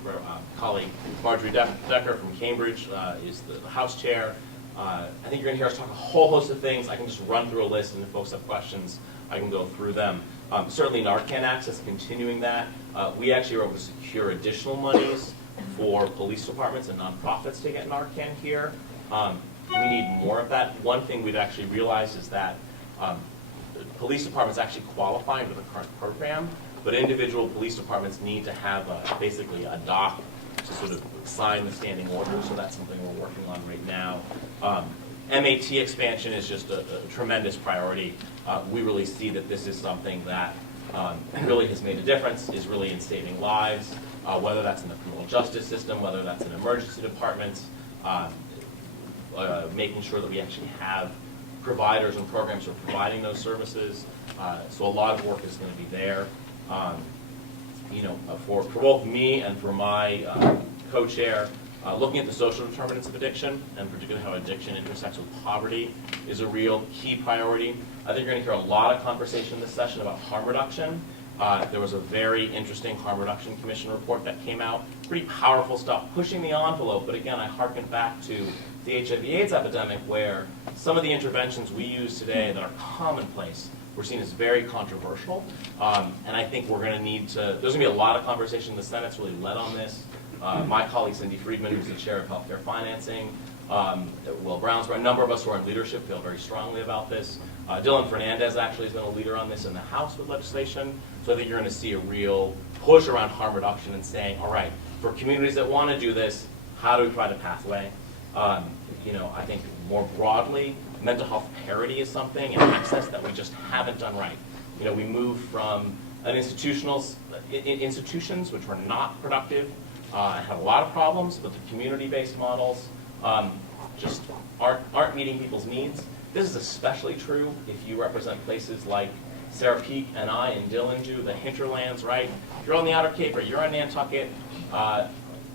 colleague Marjorie Decker from Cambridge is the House chair. I think you're going to hear us talk a whole host of things. I can just run through a list, and if folks have questions, I can go through them. Certainly Narcan access, continuing that. We actually were able to secure additional monies for police departments and nonprofits to get Narcan here. We need more of that. One thing we've actually realized is that police departments actually qualify under the current program, but individual police departments need to have basically a doc to sort of sign the standing order, so that's something we're working on right now. MAT expansion is just a tremendous priority. We really see that this is something that really has made a difference, is really in saving lives, whether that's in the criminal justice system, whether that's in emergency departments, making sure that we actually have providers and programs for providing those services. So a lot of work is going to be there. For both me and for my co-chair, looking at the social determinants of addiction, and particularly how addiction intersects with poverty, is a real key priority. I think you're going to hear a lot of conversation in this session about harm reduction. There was a very interesting Harm Reduction Commission report that came out. Pretty powerful stuff, pushing the envelope, but again, I harken back to the HIV/AIDS epidemic, where some of the interventions we use today that are commonplace were seen as very controversial. And I think we're going to need to, there's going to be a lot of conversation. The Senate's really led on this. My colleague Cindy Friedman, who's the chair of healthcare financing, Will Brownsburg, a number of us who are in leadership feel very strongly about this. Dylan Fernandez actually has been a leader on this in the House with legislation. So I think you're going to see a real push around harm reduction and saying, all right, for communities that want to do this, how do we provide a pathway? I think more broadly, mental health parity is something and access that we just haven't done right. We moved from institutions which were not productive and had a lot of problems, but the community-based models just aren't meeting people's needs. This is especially true if you represent places like Sarah Peak and I in Dillinju, the hinterlands, right? If you're on the Outer Cape or you're on Nantucket,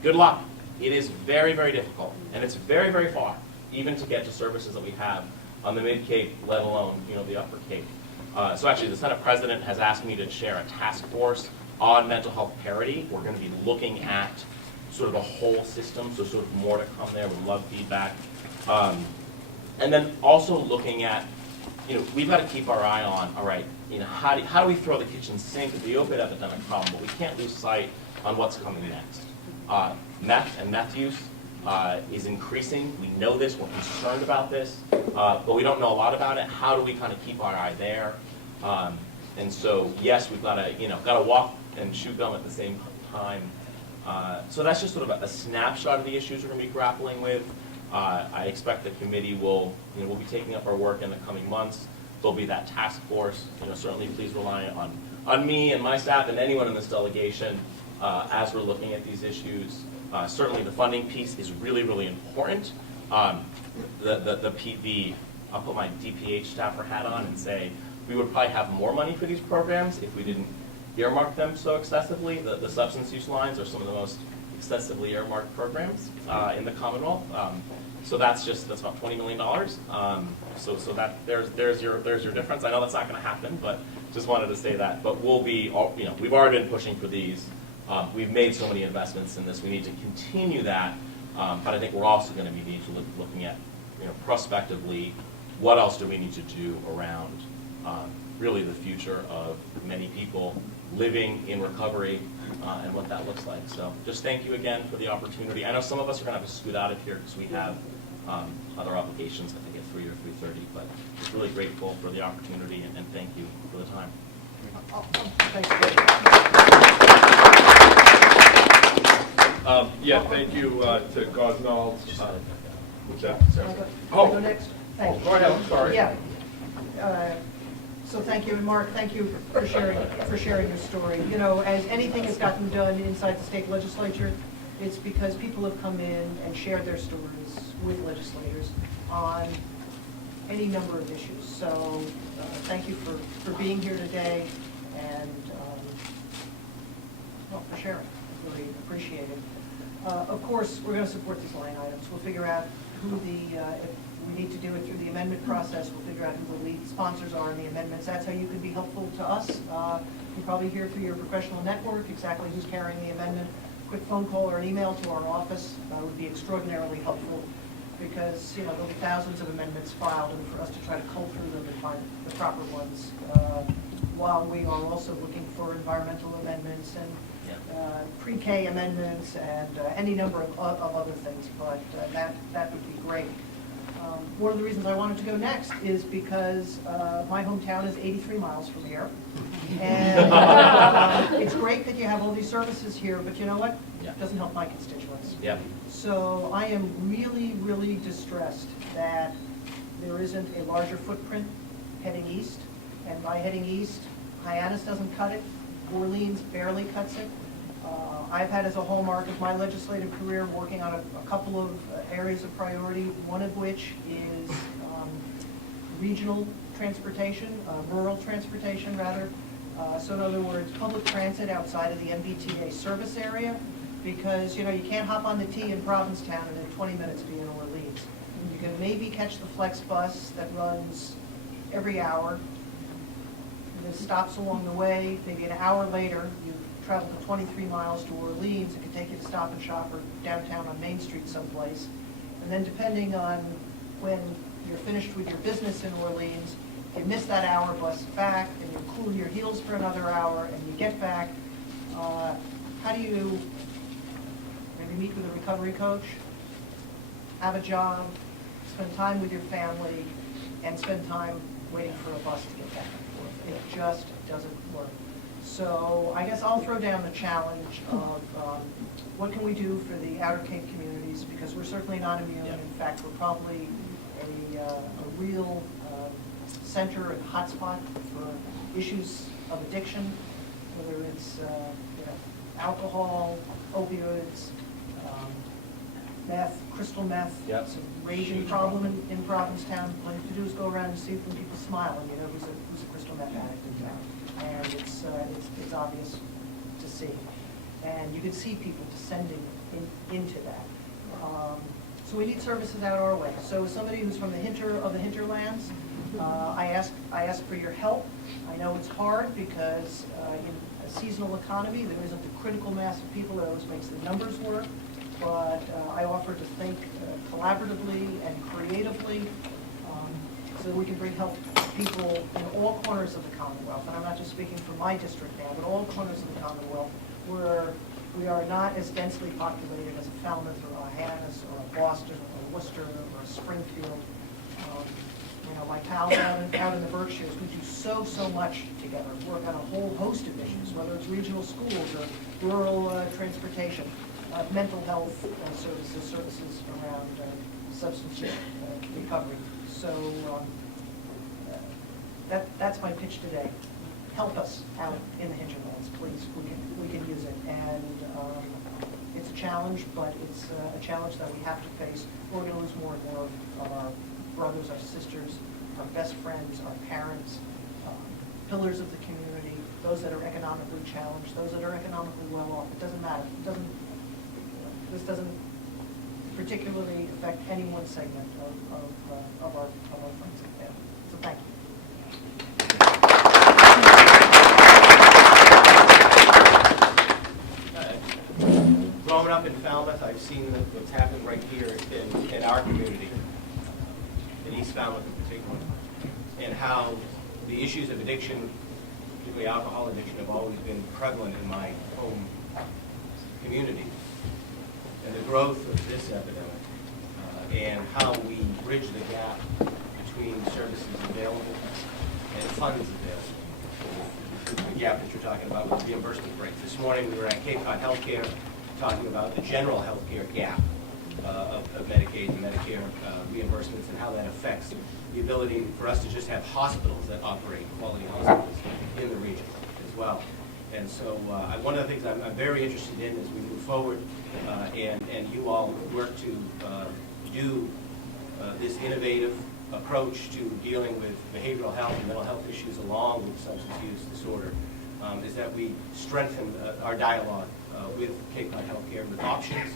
good luck. It is very, very difficult, and it's very, very far, even to get to services that we have on the Mid-Cape, let alone, the Upper Cape. So actually, the Senate President has asked me to chair a task force on mental health parity. We're going to be looking at sort of the whole system, so sort of more to come there. We'd love feedback. And then also looking at, we've got to keep our eye on, all right, how do we throw the kitchen sink at the opioid epidemic problem, but we can't lose sight on what's coming next. Meth and meth use is increasing. We know this. We're concerned about this, but we don't know a lot about it. How do we kind of keep our eye there? And so, yes, we've got to walk and chew gum at the same time. So that's just sort of a snapshot of the issues we're going to be grappling with. I expect the committee will be taking up our work in the coming months. There'll be that task force. Certainly, please rely on me and my staff and anyone in this delegation as we're looking at these issues. Certainly, the funding piece is really, really important. I'll put my DPH staffer hat on and say we would probably have more money for these programs if we didn't earmark them so excessively. The substance use lines are some of the most excessively earmarked programs in the Commonwealth. So that's about $20 million. So that there's your difference. I know that's not going to happen, but just wanted to say that. But we've already been pushing for these. We've made so many investments in this. We need to continue that. But I think we're also going to be looking at prospectively what else do we need to do around really the future of many people living in recovery and what that looks like. So just thank you again for the opportunity. I know some of us are going to have to scoot out of here because we have other obligations, I think at 3 or 3:30, but just really grateful for the opportunity and thank you for the time. Thank you to Gosnold. What's that? I'll go next. Thank you. Go ahead, I'm sorry. Yeah. So thank you, and Mark, thank you for sharing your story. As anything has gotten done inside the state legislature, it's because people have come in and shared their stories with legislators on any number of issues. So thank you for being here today and for sharing. I really appreciate it. Of course, we're going to support these line items. We'll figure out who if we need to do it through the amendment process, we'll figure out who the lead sponsors are in the amendments. That's how you can be helpful to us. You probably hear through your professional network exactly who's carrying the amendment. Quick phone call or an email to our office would be extraordinarily helpful because there'll be thousands of amendments filed, and for us to try to cull through them and find the proper ones, while we are also looking for environmental amendments and pre-K amendments and any number of other things, but that would be great. One of the reasons I wanted to go next is because my hometown is 83 miles from here. And it's great that you have all these services here, but you know what? It doesn't help my constituents. Yeah. So I am really, really distressed that there isn't a larger footprint heading east. And by heading east, Hyannis doesn't cut it. Orleans barely cuts it. I've had as a hallmark of my legislative career working on a couple of areas of priority, one of which is regional transportation, rural transportation rather. So in other words, public transit outside of the MBTA service area, because you can't hop on the T in Provincetown and in 20 minutes be in Orleans. You can maybe catch the flex bus that runs every hour. And there's stops along the way. Maybe an hour later, you travel to 23 miles to Orleans. It could take you to Stop and Shop or downtown on Main Street someplace. And then depending on when you're finished with your business in Orleans, you miss that hour bus back, and you cool your heels for another hour, and you get back. How do you maybe meet with a recovery coach, have a job, spend time with your family, and spend time waiting for a bus to get back and forth. It just doesn't work. So I guess I'll throw down the challenge of what can we do for the Outer Cape communities, because we're certainly not immune. Yeah. In fact, we're probably a real center and hotspot for issues of addiction, whether it's alcohol, opioids, meth, crystal meth. Yep. It's a raging problem in Provincetown. All you have to do is go around and see when people smile, and you know who's a crystal meth addict in town. And it's obvious to see. And you can see people descending into that. So we need services out our way. So as somebody who's from the hinterlands, I ask for your help. I know it's hard because in a seasonal economy, there isn't the critical mass of people that always makes the numbers work. But I offer to think collaboratively and creatively so that we can bring help to people in all corners of the Commonwealth. And I'm not just speaking for my district now, but all corners of the Commonwealth, where we are not as densely populated as a Falmouth or a Hyannis or a Boston or a Worcester or a Springfield. My pals out in the Berkshires, we do so much together, work on a whole host of issues, whether it's regional schools or rural transportation, mental health services around substance recovery. So that's my pitch today. Help us out in the hinterlands, please. We can use it, and it's a challenge, but it's a challenge that we have to face. We're going to lose more and more of our brothers, our sisters, our best friends, our parents, pillars of the community, those that are economically challenged, those that are economically well off. It doesn't matter. This doesn't particularly affect any one segment of our friends and family. So thank you. Growing up in Falmouth, I've seen what's happened right here in our community, in East Falmouth in particular, and how the issues of addiction, particularly alcohol addiction, have always been prevalent in my home community. And the growth of this epidemic and how we bridge the gap between services available and funds available. The gap that you're talking about with reimbursement rates. This morning we were at Cape Cod Healthcare talking about the general healthcare gap of Medicaid and Medicare reimbursements and how that affects the ability for us to just have hospitals that operate, quality hospitals in the region as well. And so one of the things I'm very interested in as we move forward and you all work to do this innovative approach to dealing with behavioral health and mental health issues along with substance use disorder, is that we strengthen our dialogue with Cape Cod Healthcare with options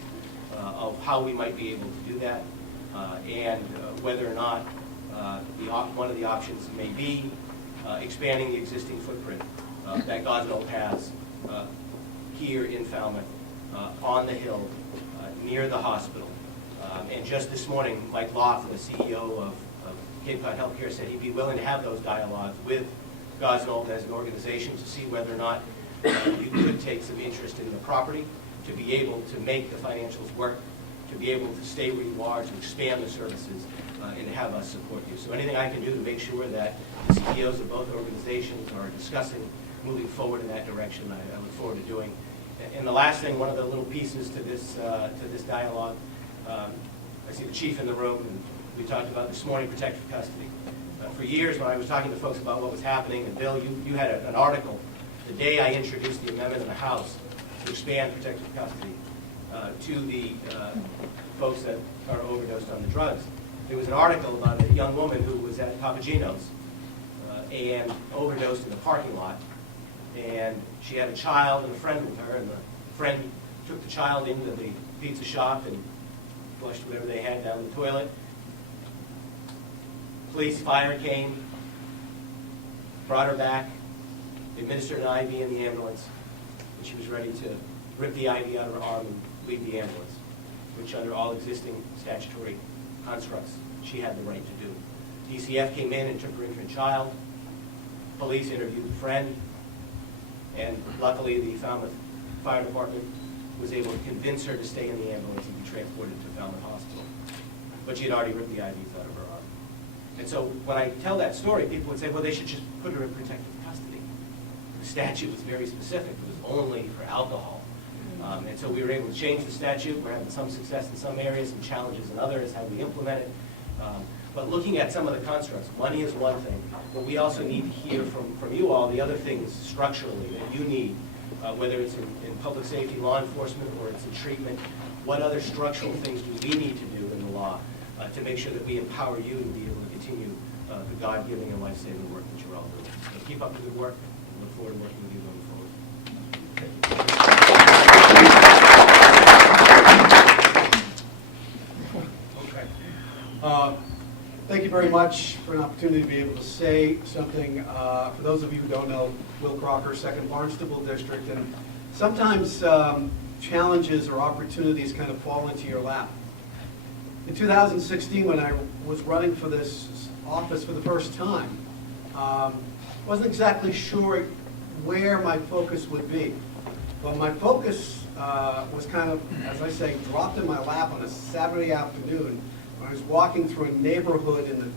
of how we might be able to do that and whether or not one of the options may be expanding the existing footprint that Gosnold has here in Falmouth on the hill near the hospital. And just this morning, Mike Loft, the CEO of Cape Cod Healthcare, said he'd be willing to have those dialogues with Gosnold as an organization to see whether or not you could take some interest in the property to be able to make the financials work, to be able to stay where you are, to expand the services, and to have us support you. So anything I can do to make sure that the CEOs of both organizations are discussing moving forward in that direction, I look forward to doing. And the last thing, one of the little pieces to this dialogue, I see the chief in the room, and we talked about this morning protective custody. For years, when I was talking to folks about what was happening, and Bill, you had an article the day I introduced the amendment in the House to expand protective custody to the folks that are overdosed on the drugs. There was an article about a young woman who was at Papagino's and overdosed in the parking lot. And she had a child and a friend with her, and the friend took the child into the pizza shop and flushed whatever they had down the toilet. Police, fire came, brought her back, administered an IV in the ambulance, and she was ready to rip the IV out of her arm and leave the ambulance, which under all existing statutory constructs, she had the right to do. DCF came in and took her infant child. Police interviewed the friend, and luckily the Falmouth Fire Department was able to convince her to stay in the ambulance and be transported to Falmouth Hospital. But she had already ripped the IVs out of her arm. And so when I tell that story, people would say, well, they should just put her in protective custody. The statute was very specific. It was only for alcohol. And so we were able to change the statute. We're having some success in some areas and challenges in others, how we implement it. But looking at some of the constructs, money is one thing, but we also need to hear from you all the other things structurally that you need, whether it's in public safety, law enforcement, or it's in treatment. What other structural things do we need to do in the law to make sure that we empower you to be able to continue the God-giving and life-saving work that you're all doing? So keep up the good work. I look forward to working with you going forward. Okay. Thank you very much for an opportunity to be able to say something. For those of you who don't know, Will Crocker, 2nd Barnstable District, and sometimes challenges or opportunities kind of fall into your lap. In 2016, when I was running for this office for the first time, wasn't exactly sure where my focus would be. But my focus was kind of, as I say, dropped in my lap on a Saturday afternoon when I was walking through a neighborhood in the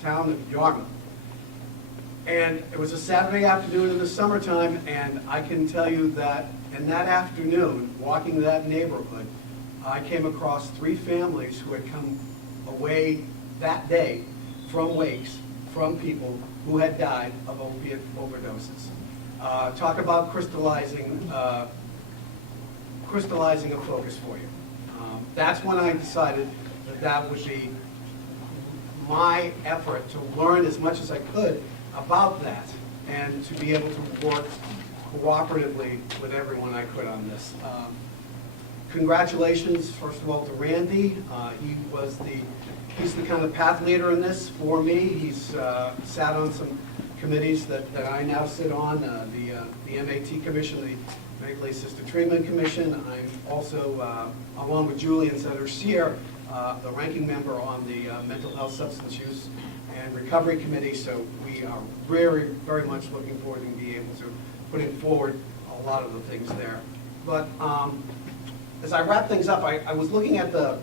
town of Yarmouth. And it was a Saturday afternoon in the summertime, and I can tell you that in that afternoon, walking that neighborhood, I came across 3 families who had come away that day from wakes, from people who had died of opiate overdoses. Talk about crystallizing a focus for you. That's when I decided that that would be my effort to learn as much as I could about that and to be able to work cooperatively with everyone I could on this. Congratulations, first of all, to Randy. He's the kind of path leader in this for me. He's sat on some committees that I now sit on, the MAT Commission, the Medical Assisted Treatment Commission. I'm also, along with Julian Setter-Sear, the ranking member on the Mental Health, Substance Use, and Recovery Committee. So we are very, very much looking forward to being able to putting forward a lot of the things there. But as I wrap things up, I was looking at the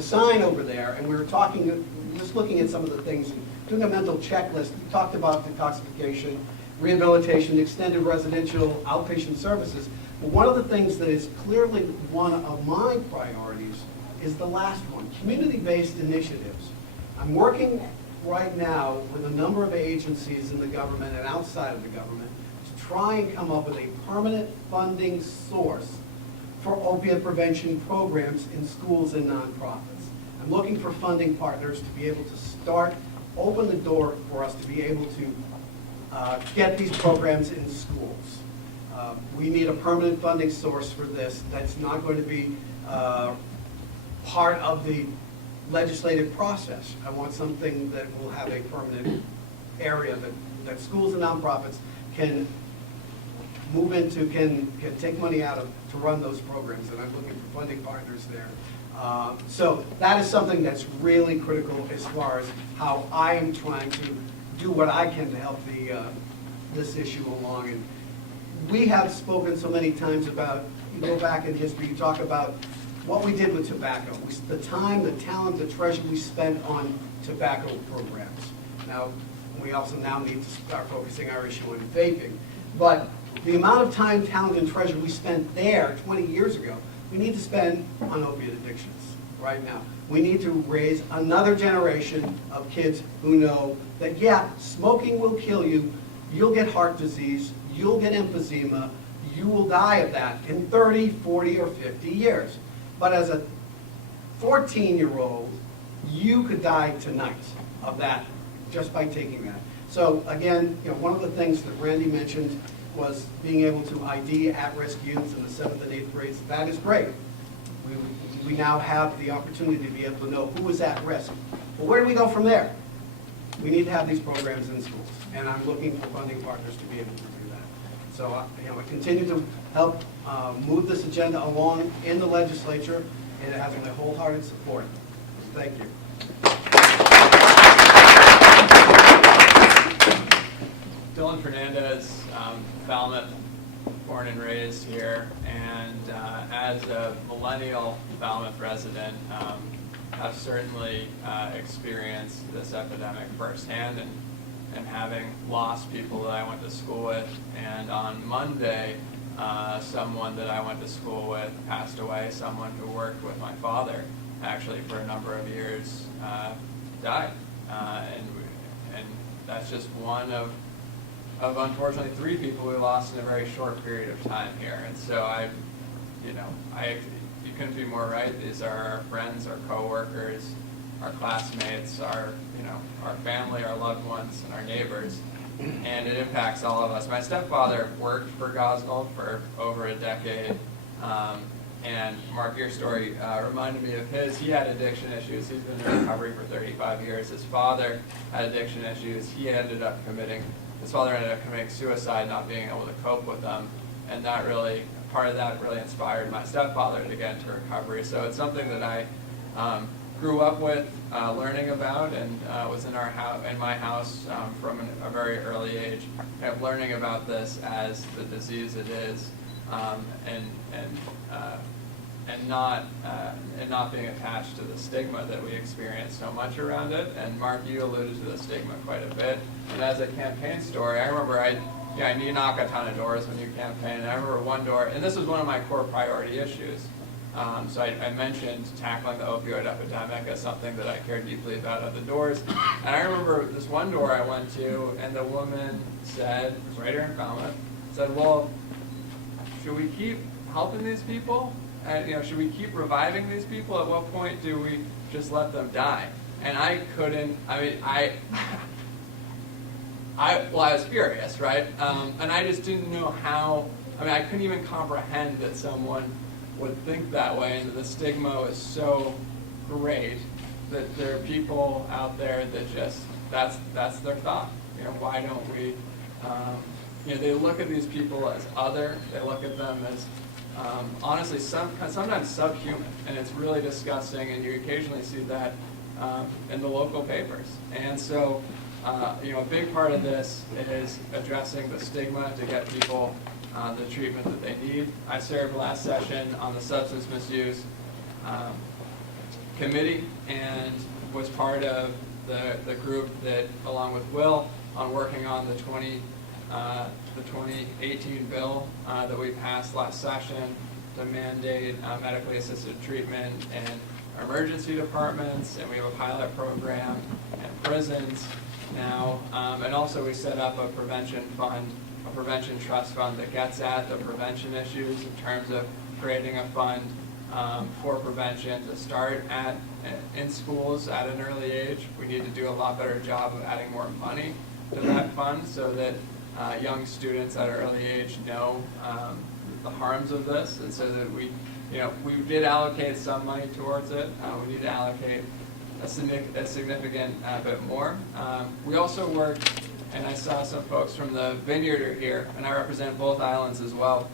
sign over there, and we were talking, just looking at some of the things, doing a mental checklist. We talked about detoxification, rehabilitation, extended residential outpatient services. But one of the things that is clearly one of my priorities is the last one, community-based initiatives. I'm working right now with a number of agencies in the government and outside of the government to try and come up with a permanent funding source for opiate prevention programs in schools and nonprofits. I'm looking for funding partners to be able to open the door for us to be able to get these programs in schools. We need a permanent funding source for this that's not going to be part of the legislative process. I want something that will have a permanent area that schools and nonprofits can move into, can take money out of to run those programs, and I'm looking for funding partners there. So that is something that's really critical as far as how I am trying to do what I can to help this issue along. And we have spoken so many times about, you go back in history, you talk about what we did with tobacco, the time, the talent, the treasure we spent on tobacco programs. Now, we also now need to start focusing our issue on vaping. But the amount of time, talent, and treasure we spent there 20 years ago, we need to spend on opiate addictions right now. We need to raise another generation of kids who know that, yeah, smoking will kill you, you'll get heart disease, you'll get emphysema, you will die of that in 30, 40, or 50 years. But as a 14-year-old, you could die tonight of that just by taking that. So again, one of the things that Randy mentioned was being able to ID at-risk youths in the 7th and 8th grades. That is great. We now have the opportunity to be able to know who is at risk. But where do we go from there? We need to have these programs in schools, and I'm looking for funding partners to be able to do that. So I continue to help move this agenda along in the legislature, and it has my wholehearted support. Thank you. Dylan Fernandez, Falmouth, born and raised here, and as a millennial Falmouth resident, have certainly experienced this epidemic firsthand, and having lost people that I went to school with. And on Monday, someone that I went to school with passed away. Someone who worked with my father, actually for a number of years, died. And that's just one of unfortunately 3 people we lost in a very short period of time here. And so you couldn't be more right. These are our friends, our coworkers, our classmates, our family, our loved ones, and our neighbors. And it impacts all of us. My stepfather worked for Gosnold for over a decade. And Mark, your story reminded me of his. He had addiction issues. He's been in recovery for 35 years. His father had addiction issues. His father ended up committing suicide, not being able to cope with them. And part of that really inspired my stepfather to get into recovery. So it's something that I grew up with, learning about, and was in my house from a very early age, kind of learning about this as the disease it is, and not being attached to the stigma that we experience so much around it. And Mark, you alluded to the stigma quite a bit. And as a campaign story, I remember you knock a ton of doors when you campaign. And I remember one door, and this was one of my core priority issues. So I mentioned tackling the opioid epidemic as something that I cared deeply about at the doors. And I remember this one door I went to, and the woman said, it was right here in Falmouth, said, well, should we keep helping these people? Should we keep reviving these people? At what point do we just let them die? And I couldn't, I was furious, right? And I just didn't know how, I couldn't even comprehend that someone would think that way, and that the stigma was so great that there are people out there that just, that's their thought. Why don't we, they look at these people as other, they look at them as, honestly, sometimes subhuman, and it's really disgusting, and you occasionally see that in the local papers. And so, a big part of this is addressing the stigma to get people the treatment that they need. I served last session on the substance misuse committee, and was part of the group that, along with Will, on working on the 2018 bill that we passed last session to mandate medically assisted treatment in emergency departments, and we have a pilot program in prisons now, and also we set up a prevention fund, a prevention trust fund that gets at the prevention issues in terms of creating a fund for prevention to start in schools at an early age. We need to do a lot better job of adding more money to that fund so that young students at an early age know the harms of this, and so that we did allocate some money towards it. We need to allocate a significant bit more. We also work, and I saw some folks from the Vineyard are here, and I represent both islands as well.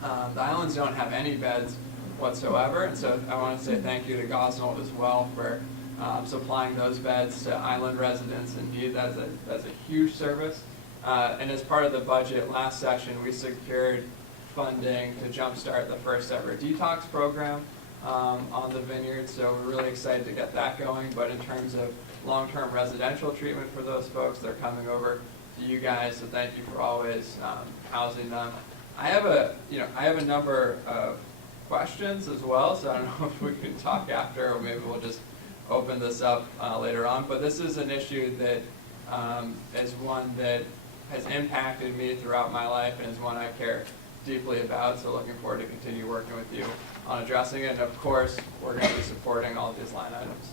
The islands don't have any beds whatsoever, and so I want to say thank you to Gosnold as well for supplying those beds to island residents in need. That's a huge service. And as part of the budget last session, we secured funding to jumpstart the first ever detox program on the Vineyard, so we're really excited to get that going. But in terms of long-term residential treatment for those folks, they're coming over to you guys, so thank you for always housing them. I have a number of questions as well, so I don't know if we can talk after, or maybe we'll just open this up later on. But this is an issue that is one that has impacted me throughout my life, and is one I care deeply about, so looking forward to continue working with you on addressing it. And of course, we're going to be supporting all of these line items.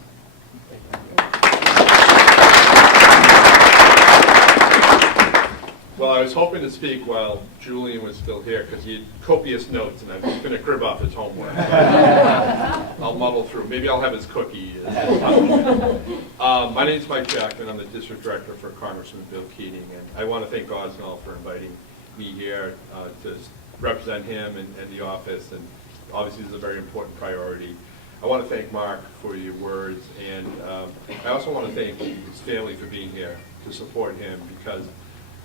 Well, I was hoping to speak while Julian was still here, because he had copious notes, and I was going to crib off his homework. I'll muddle through. Maybe I'll have his cookie. My name's Mike Jackman. I'm the District Director for Congressman Bill Keating, and I want to thank Gosnold for inviting me here to represent him and the office, and obviously this is a very important priority. I want to thank Mark for your words, and I also want to thank his family for being here to support him, because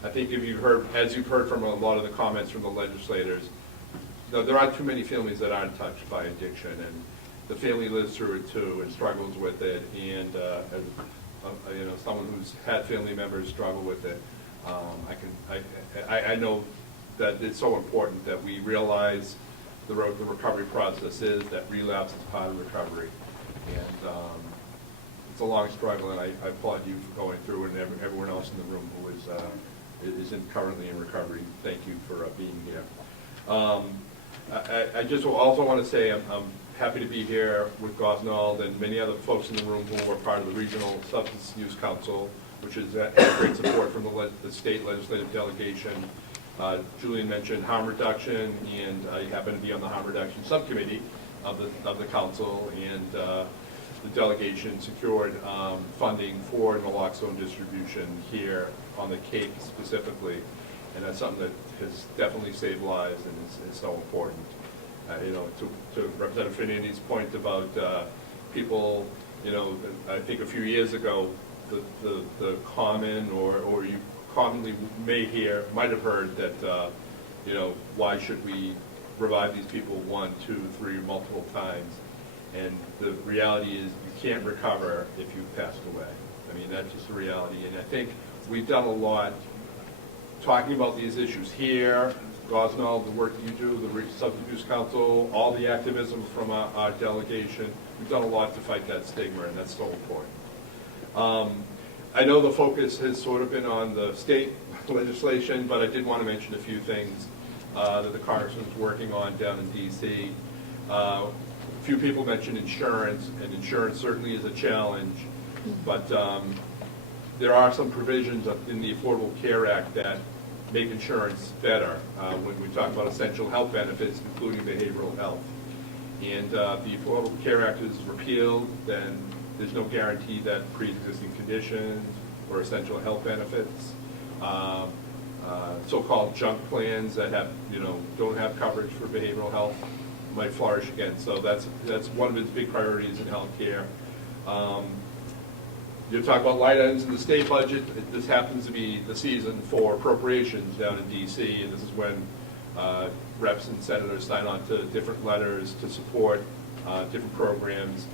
I think as you've heard from a lot of the comments from the legislators, there aren't too many families that aren't touched by addiction, the family lives through it too and struggles with it, and as someone who's had family members struggle with it, I know that it's so important that we realize the recovery process is, that relapse is part of recovery, and it's a long struggle, and I applaud you for going through it, and everyone else in the room who is currently in recovery. Thank you for being here. I just also want to say I'm happy to be here with Gosnold and many other folks in the room who are part of the Regional Substance Use Council, which has had great support from the state legislative delegation. Julian mentioned harm reduction, and I happen to be on the harm reduction subcommittee of the council, and the delegation secured funding for naloxone distribution here on the Cape specifically, and that's something that has definitely saved lives and is so important. To Representative Fernandes' point about people, I think a few years ago, the common or you commonly might have heard that, why should we revive these people 1, 2, 3, multiple times? And the reality is you can't recover if you've passed away. I mean, that's just the reality. And I think we've done a lot talking about these issues here, Gosnold, the work you do, the Substance Use Council, all the activism from our delegation. We've done a lot to fight that stigma, and that's so important. I know the focus has sort of been on the state legislation, but I did want to mention a few things that the Congressman's working on down in D.C. A few people mentioned insurance, and insurance certainly is a challenge, but there are some provisions in the Affordable Care Act that make insurance better when we talk about essential health benefits, including behavioral health. And the Affordable Care Act is repealed, then there's no guarantee that pre-existing conditions or essential health benefits, so-called junk plans that don't have coverage for behavioral health might flourish again. So that's one of its big priorities in healthcare. You talk about light items in the state budget. This happens to be the season for appropriations down in D.C., and this is when reps and senators sign on to different letters to support different programs.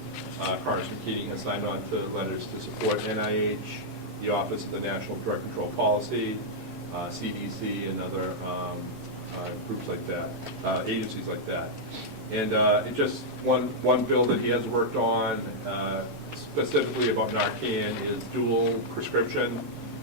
Congressman Keating has signed on to letters to support NIH, the Office of the National Drug Control Policy, CDC, and other groups like that, agencies like that. And it just one bill that he has worked on specifically about Narcan is dual prescription,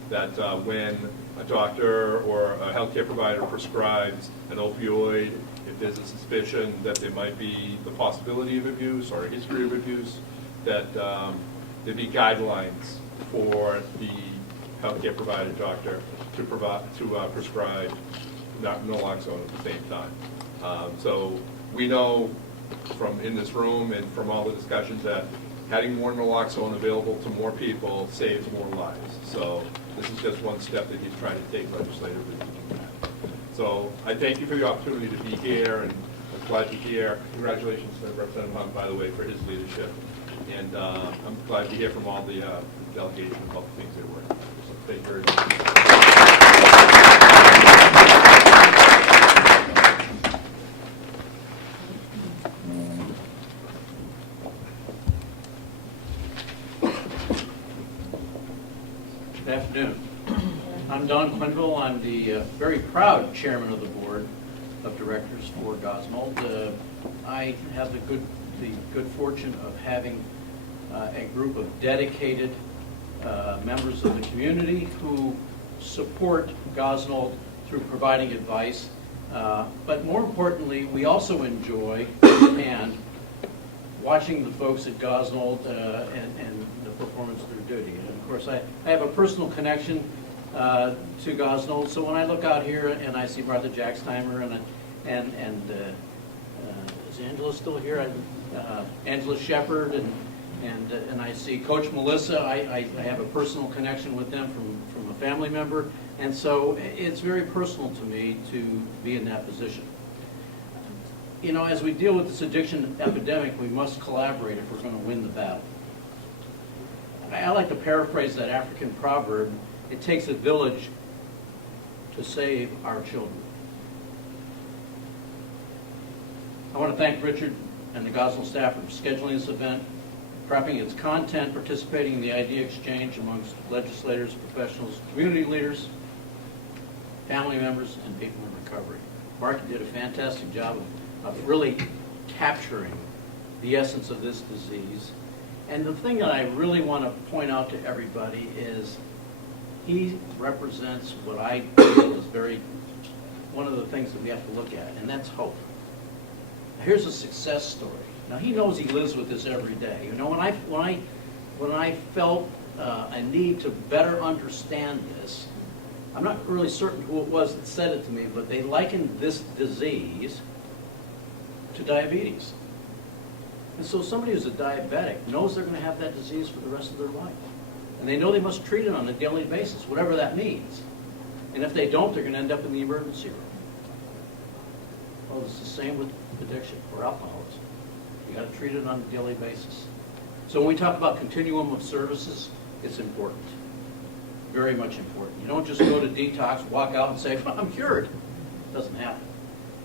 that when a doctor or a healthcare provider prescribes an opioid, if there's a suspicion that there might be the possibility of abuse or a history of abuse, that there be guidelines for the healthcare provider doctor to prescribe naloxone at the same time. So we know from in this room and from all the discussions that having more naloxone available to more people saves more lives. So this is just one step that he's trying to take legislatively. So I thank you for the opportunity to be here, and I'm glad to hear. Congratulations to Representative Hunt, by the way, for his leadership. And I'm glad to hear from all the delegation about the things they're working on. So thank you very much. Good afternoon. I'm Don Quinville. I'm the very proud chairman of the board of directors for Gosnold. I have the good fortune of having a group of dedicated members of the community who support Gosnold through providing advice. But more importantly, we also enjoy and watching the folks at Gosnold and the performance of their duty. And of course, I have a personal connection to Gosnold, so when I look out here and I see Martha Jacksteimer and is Angela still here? Angela Shepard and I see Coach Melissa. I have a personal connection with them from a family member, and so it's very personal to me to be in that position. You know, as we deal with this addiction epidemic, we must collaborate if we're going to win the battle. I like to paraphrase that African proverb, it takes a village to save our children. I want to thank Richard and the Gosnold staff for scheduling this event, crafting its content, participating in the idea exchange amongst legislators, professionals, community leaders, family members, and people in recovery. Mark, you did a fantastic job of really capturing the essence of this disease. And the thing that I really want to point out to everybody is he represents what I feel is one of the things that we have to look at, and that's hope. Here's a success story. Now, he knows he lives with this every day. You know, when I felt a need to better understand this, I'm not really certain who it was that said it to me, but they likened this disease to diabetes. And so somebody who's a diabetic knows they're going to have that disease for the rest of their life. And they know they must treat it on a daily basis, whatever that means. And if they don't, they're going to end up in the emergency room. Well, it's the same with addiction or alcoholism. You got to treat it on a daily basis. So when we talk about continuum of services, it's important. Very much important. You don't just go to detox, walk out and say, I'm cured. It doesn't happen.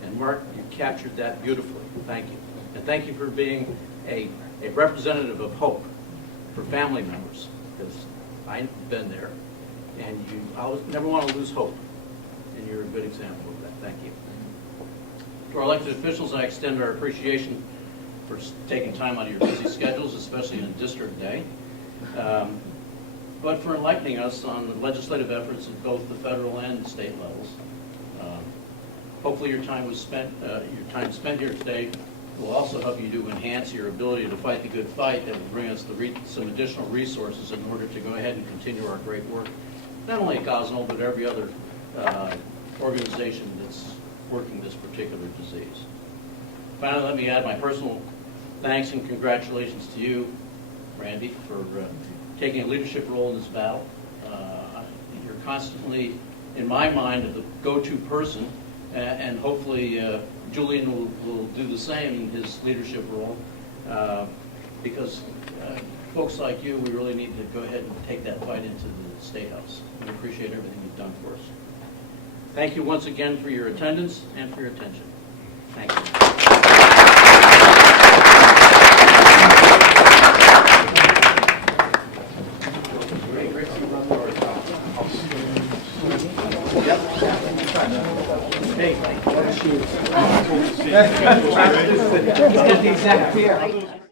And Mark, you captured that beautifully. Thank you. And thank you for being a representative of hope for family members, because I've been there, and you always never want to lose hope, and you're a good example of that. Thank you. To our elected officials, I extend our appreciation for taking time out of your busy schedules, especially on District Day, but for enlightening us on the legislative efforts at both the federal and state levels. Hopefully your time spent here today will also help you to enhance your ability to fight the good fight that will bring us some additional resources in order to go ahead and continue our great work, not only at Gosnold, but every other organization that's working this particular disease. Finally, let me add my personal thanks and congratulations to you, Randy, for taking a leadership role in this battle. You're constantly, in my mind, the go-to person, and hopefully Julian will do the same in his leadership role, because folks like you, we really need to go ahead and take that fight into the State House. We appreciate everything you've done for us. Thank you once again for your attendance and for your attention. Thank you. He's got the exact pair.